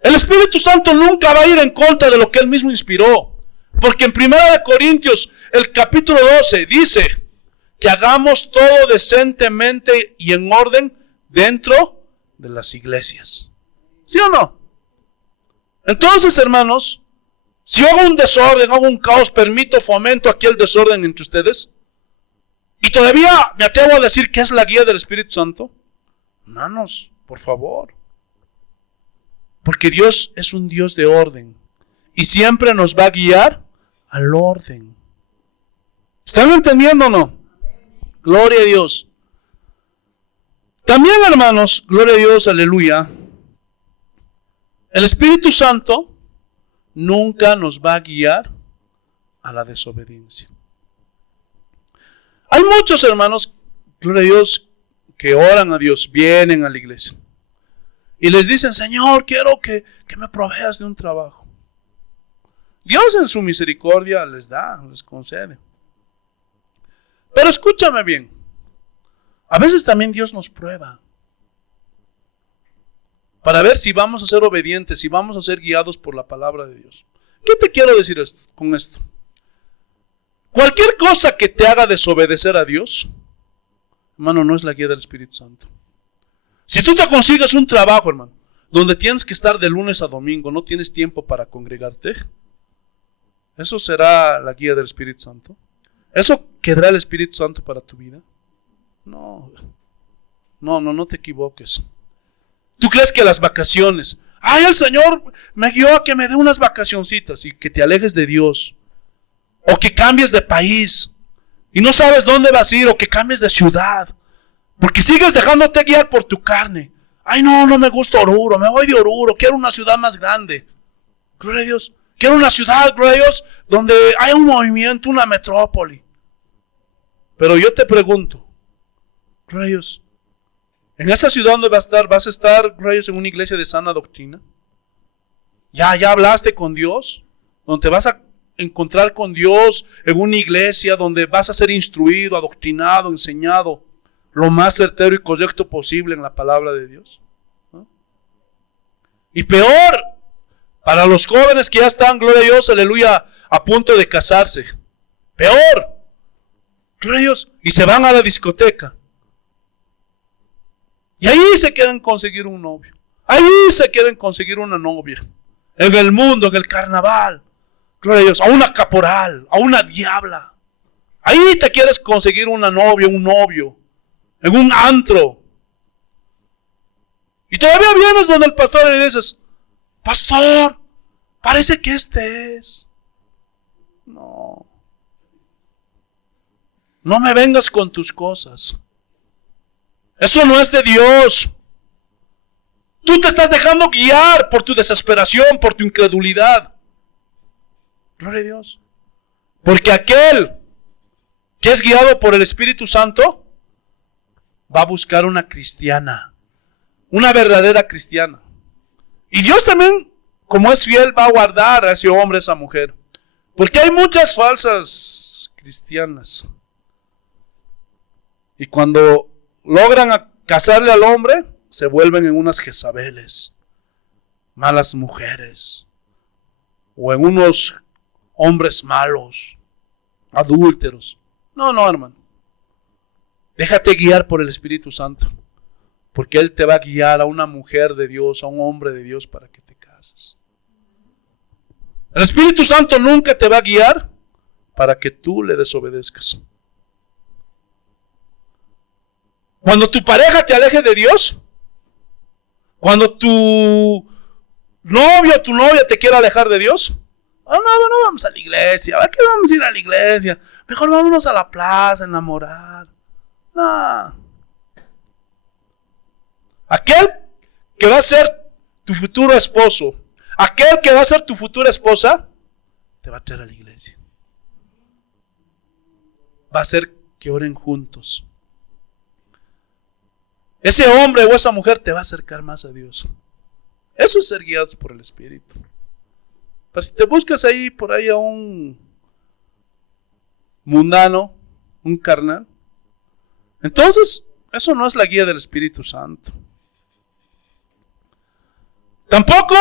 El Espíritu Santo nunca va a ir en contra de lo que Él mismo inspiró. Porque en 1 Corintios, el capítulo 12, dice que hagamos todo decentemente y en orden dentro de las iglesias. ¿Sí o no? Entonces, hermanos, si yo hago un desorden, hago un caos, fomento aquí el desorden entre ustedes, y todavía me atrevo a decir que es la guía del Espíritu Santo, hermanos, por favor. Porque Dios es un Dios de orden y siempre nos va a guiar al orden. ¿Están entendiendo o no? Gloria a Dios. También, hermanos, gloria a Dios, aleluya. El Espíritu Santo nunca nos va a guiar a la desobediencia. Hay muchos hermanos, gloria a Dios, que oran a Dios, vienen a la iglesia y les dicen, Señor, quiero que me proveas de un trabajo. Dios en su misericordia les da, les concede. Pero escúchame bien, a veces también Dios nos prueba para ver si vamos a ser obedientes, si vamos a ser guiados por la palabra de Dios. ¿Qué te quiero decir con esto? Cualquier cosa que te haga desobedecer a Dios, hermano, no es la guía del Espíritu Santo. Si tú te consigues un trabajo, hermano, donde tienes que estar de lunes a domingo, no tienes tiempo para congregarte, ¿eso será la guía del Espíritu Santo? ¿Eso quedará el Espíritu Santo para tu vida? No te equivoques. ¿Tú crees que las vacaciones, el Señor me guió a que me dé unas vacacioncitas y que te alejes de Dios? O que cambies de país y no sabes dónde vas a ir, o que cambies de ciudad, porque sigues dejándote guiar por tu carne. No me gusta Oruro, me voy de Oruro, quiero una ciudad más grande. Gloria a Dios. Quiero una ciudad, gloria a Dios, donde haya un movimiento, una metrópoli. Pero yo te pregunto, gloria a Dios, ¿en esa ciudad donde vas a estar, gloria a Dios, en una iglesia de sana doctrina? ¿Ya hablaste con Dios? ¿Donde te vas a encontrar con Dios en una iglesia donde vas a ser instruido, adoctrinado, enseñado lo más certero y correcto posible en la palabra de Dios? ¿No? Y peor, para los jóvenes que ya están, gloria a Dios, aleluya, a punto de casarse. Peor, gloria a Dios, y se van a la discoteca. Y ahí se quieren conseguir un novio. Ahí se quieren conseguir una novia. En el mundo, en el carnaval. Gloria a Dios, a una caporal, a una diabla. Ahí te quieres conseguir una novia, un novio. En un antro. Y todavía vienes donde el pastor y le dices, pastor, parece que este es. No me vengas con tus cosas. Eso no es de Dios. Tú te estás dejando guiar por tu desesperación, por tu incredulidad. Gloria a Dios. Porque aquel que es guiado por el Espíritu Santo va a buscar una cristiana, una verdadera cristiana. Y Dios también, como es fiel, va a guardar a ese hombre, a esa mujer. Porque hay muchas falsas cristianas. Y cuando logran casarle al hombre, se vuelven en unas Jezabeles, malas mujeres, o en unos hombres malos, adúlteros. No, hermano. Déjate guiar por el Espíritu Santo, porque Él te va a guiar a una mujer de Dios, a un hombre de Dios para que te cases. El Espíritu Santo nunca te va a guiar para que tú le desobedezcas. Cuando tu pareja te aleje de Dios, cuando tu novio o tu novia te quiera alejar de Dios, no vamos a la iglesia, ¿a qué vamos a ir a la iglesia? Mejor vámonos a la plaza a enamorar. No. Aquel que va a ser tu futuro esposo, aquel que va a ser tu futura esposa, te va a traer a la iglesia. Va a hacer que oren juntos. Ese hombre o esa mujer te va a acercar más a Dios. Eso es ser guiados por el Espíritu. Pero si te buscas ahí, por ahí a un mundano, un carnal, entonces eso no es la guía del Espíritu Santo. Tampoco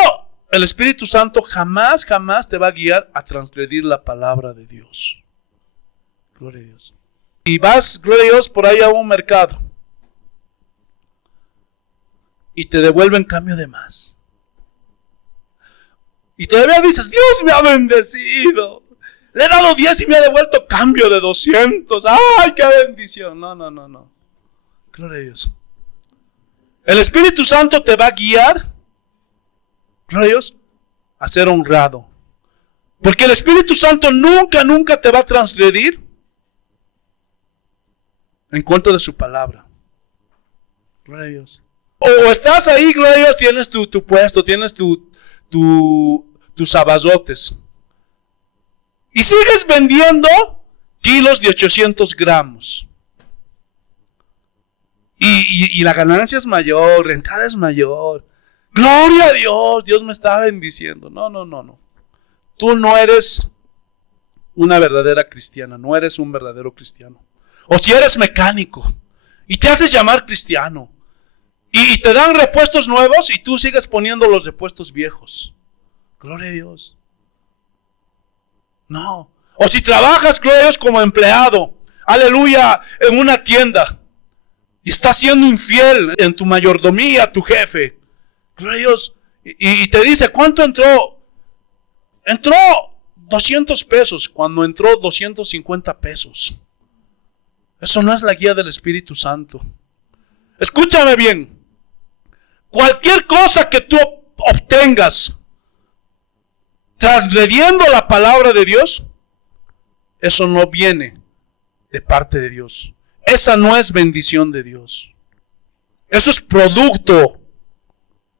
el Espíritu Santo jamás te va a guiar a transgredir la palabra de Dios. Gloria a Dios. Y vas, gloria a Dios, por ahí a un mercado y te devuelven cambio de más. Y todavía dices, Dios me ha bendecido. Le he dado 10 y me ha devuelto cambio de 200. ¡Ay, qué bendición! No. Gloria a Dios. El Espíritu Santo te va a guiar, gloria a Dios, a ser honrado. Porque el Espíritu Santo nunca te va a transgredir en contra de su palabra. Gloria a Dios. O estás ahí, gloria a Dios, tienes tu puesto, tienes tus abazotes. Y sigues vendiendo kilos de 800 gramos. Y la ganancia es mayor, la entrada es mayor. Gloria a Dios, Dios me está bendiciendo. No. Tú no eres una verdadera cristiana, no eres un verdadero cristiano. O si eres mecánico y te haces llamar cristiano y te dan repuestos nuevos y tú sigues poniendo los repuestos viejos. Gloria a Dios. No. O si trabajas, gloria a Dios, como empleado, aleluya, en una tienda y estás siendo infiel en tu mayordomía a tu jefe, gloria a Dios, y te dice, ¿cuánto entró? Entró 200 pesos cuando entró 250 pesos. Eso no es la guía del Espíritu Santo. Escúchame bien. Cualquier cosa que tú obtengas transgrediendo la palabra de Dios, eso no viene de parte de Dios. Esa no es bendición de Dios. Eso es producto,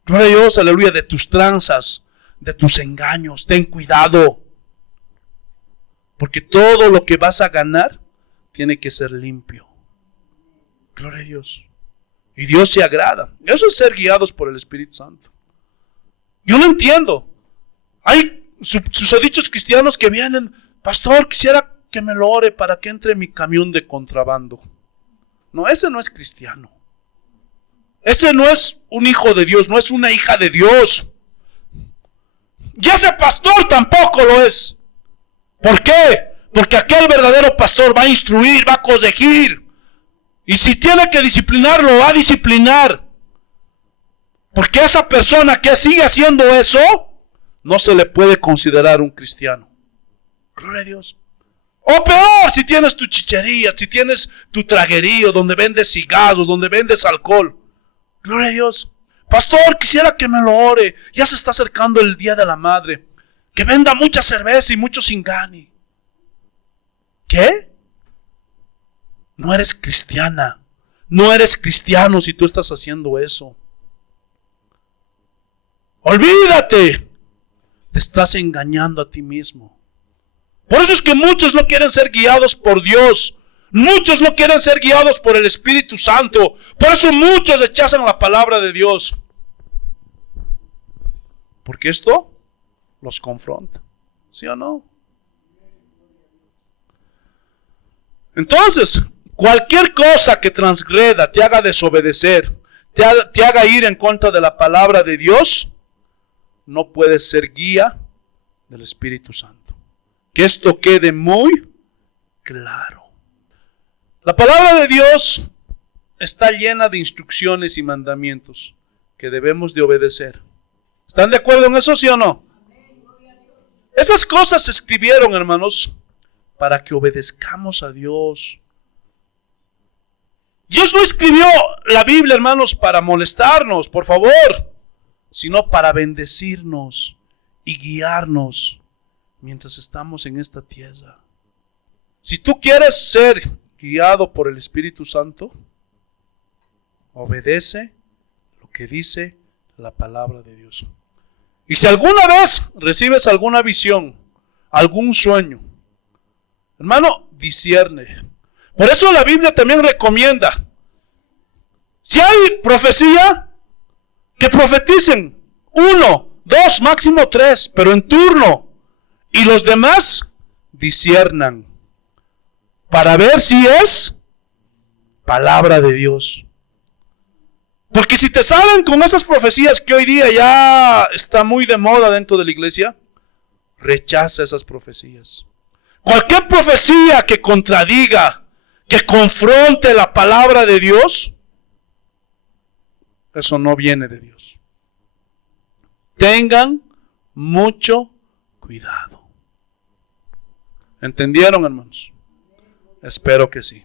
gloria a Dios, aleluya, de tus tranzas, de tus engaños. Ten cuidado. Porque todo lo que vas a ganar tiene que ser limpio. Gloria a Dios. Y Dios se agrada. Eso es ser guiados por el Espíritu Santo. Yo no entiendo. Hay susodichos cristianos que vienen, pastor, quisiera que me lo ore para que entre mi camión de contrabando. No, ese no es cristiano. Ese no es un hijo de Dios, no es una hija de Dios. Y ese pastor tampoco lo es. ¿Por qué? Porque aquel verdadero pastor va a instruir, va a corregir. Y si tiene que disciplinarlo, va a disciplinar. Porque esa persona que sigue haciendo eso, no se le puede considerar un cristiano. Gloria a Dios. O peor, si tienes tu chichería, si tienes tu traguerío, donde vendes cigarros, donde vendes alcohol. Gloria a Dios. Pastor, quisiera que me lo ore. Ya se está acercando el Día de la Madre. Que venda mucha cerveza y mucho Singani. ¿Qué? No eres cristiana. No eres cristiano si tú estás haciendo eso. Olvídate. Te estás engañando a ti mismo. Por eso es que muchos no quieren ser guiados por Dios. Muchos no quieren ser guiados por el Espíritu Santo. Por eso muchos rechazan la palabra de Dios. Porque esto los confronta. ¿Sí o no? Entonces, cualquier cosa que transgreda, te haga desobedecer, te haga ir en contra de la palabra de Dios, no puede ser guía del Espíritu Santo. Que esto quede muy claro. La palabra de Dios está llena de instrucciones y mandamientos que debemos de obedecer. ¿Están de acuerdo en eso, sí o no? Esas cosas se escribieron, hermanos, para que obedezcamos a Dios. Dios no escribió la Biblia, hermanos, para molestarnos, por favor, sino para bendecirnos y guiarnos mientras estamos en esta tierra. Si tú quieres ser guiado por el Espíritu Santo, obedece lo que dice la palabra de Dios. Y si alguna vez recibes alguna visión, algún sueño, hermano, discierne. Por eso la Biblia también recomienda, si hay profecía, que profeticen 1, 2, máximo 3, pero en turno. Y los demás disciernan para ver si es palabra de Dios. Porque si te salen con esas profecías que hoy día ya está muy de moda dentro de la iglesia, rechaza esas profecías. Cualquier profecía que contradiga, que confronte la palabra de Dios, eso no viene de Dios. Tengan mucho cuidado. ¿Entendieron, hermanos? Espero que sí.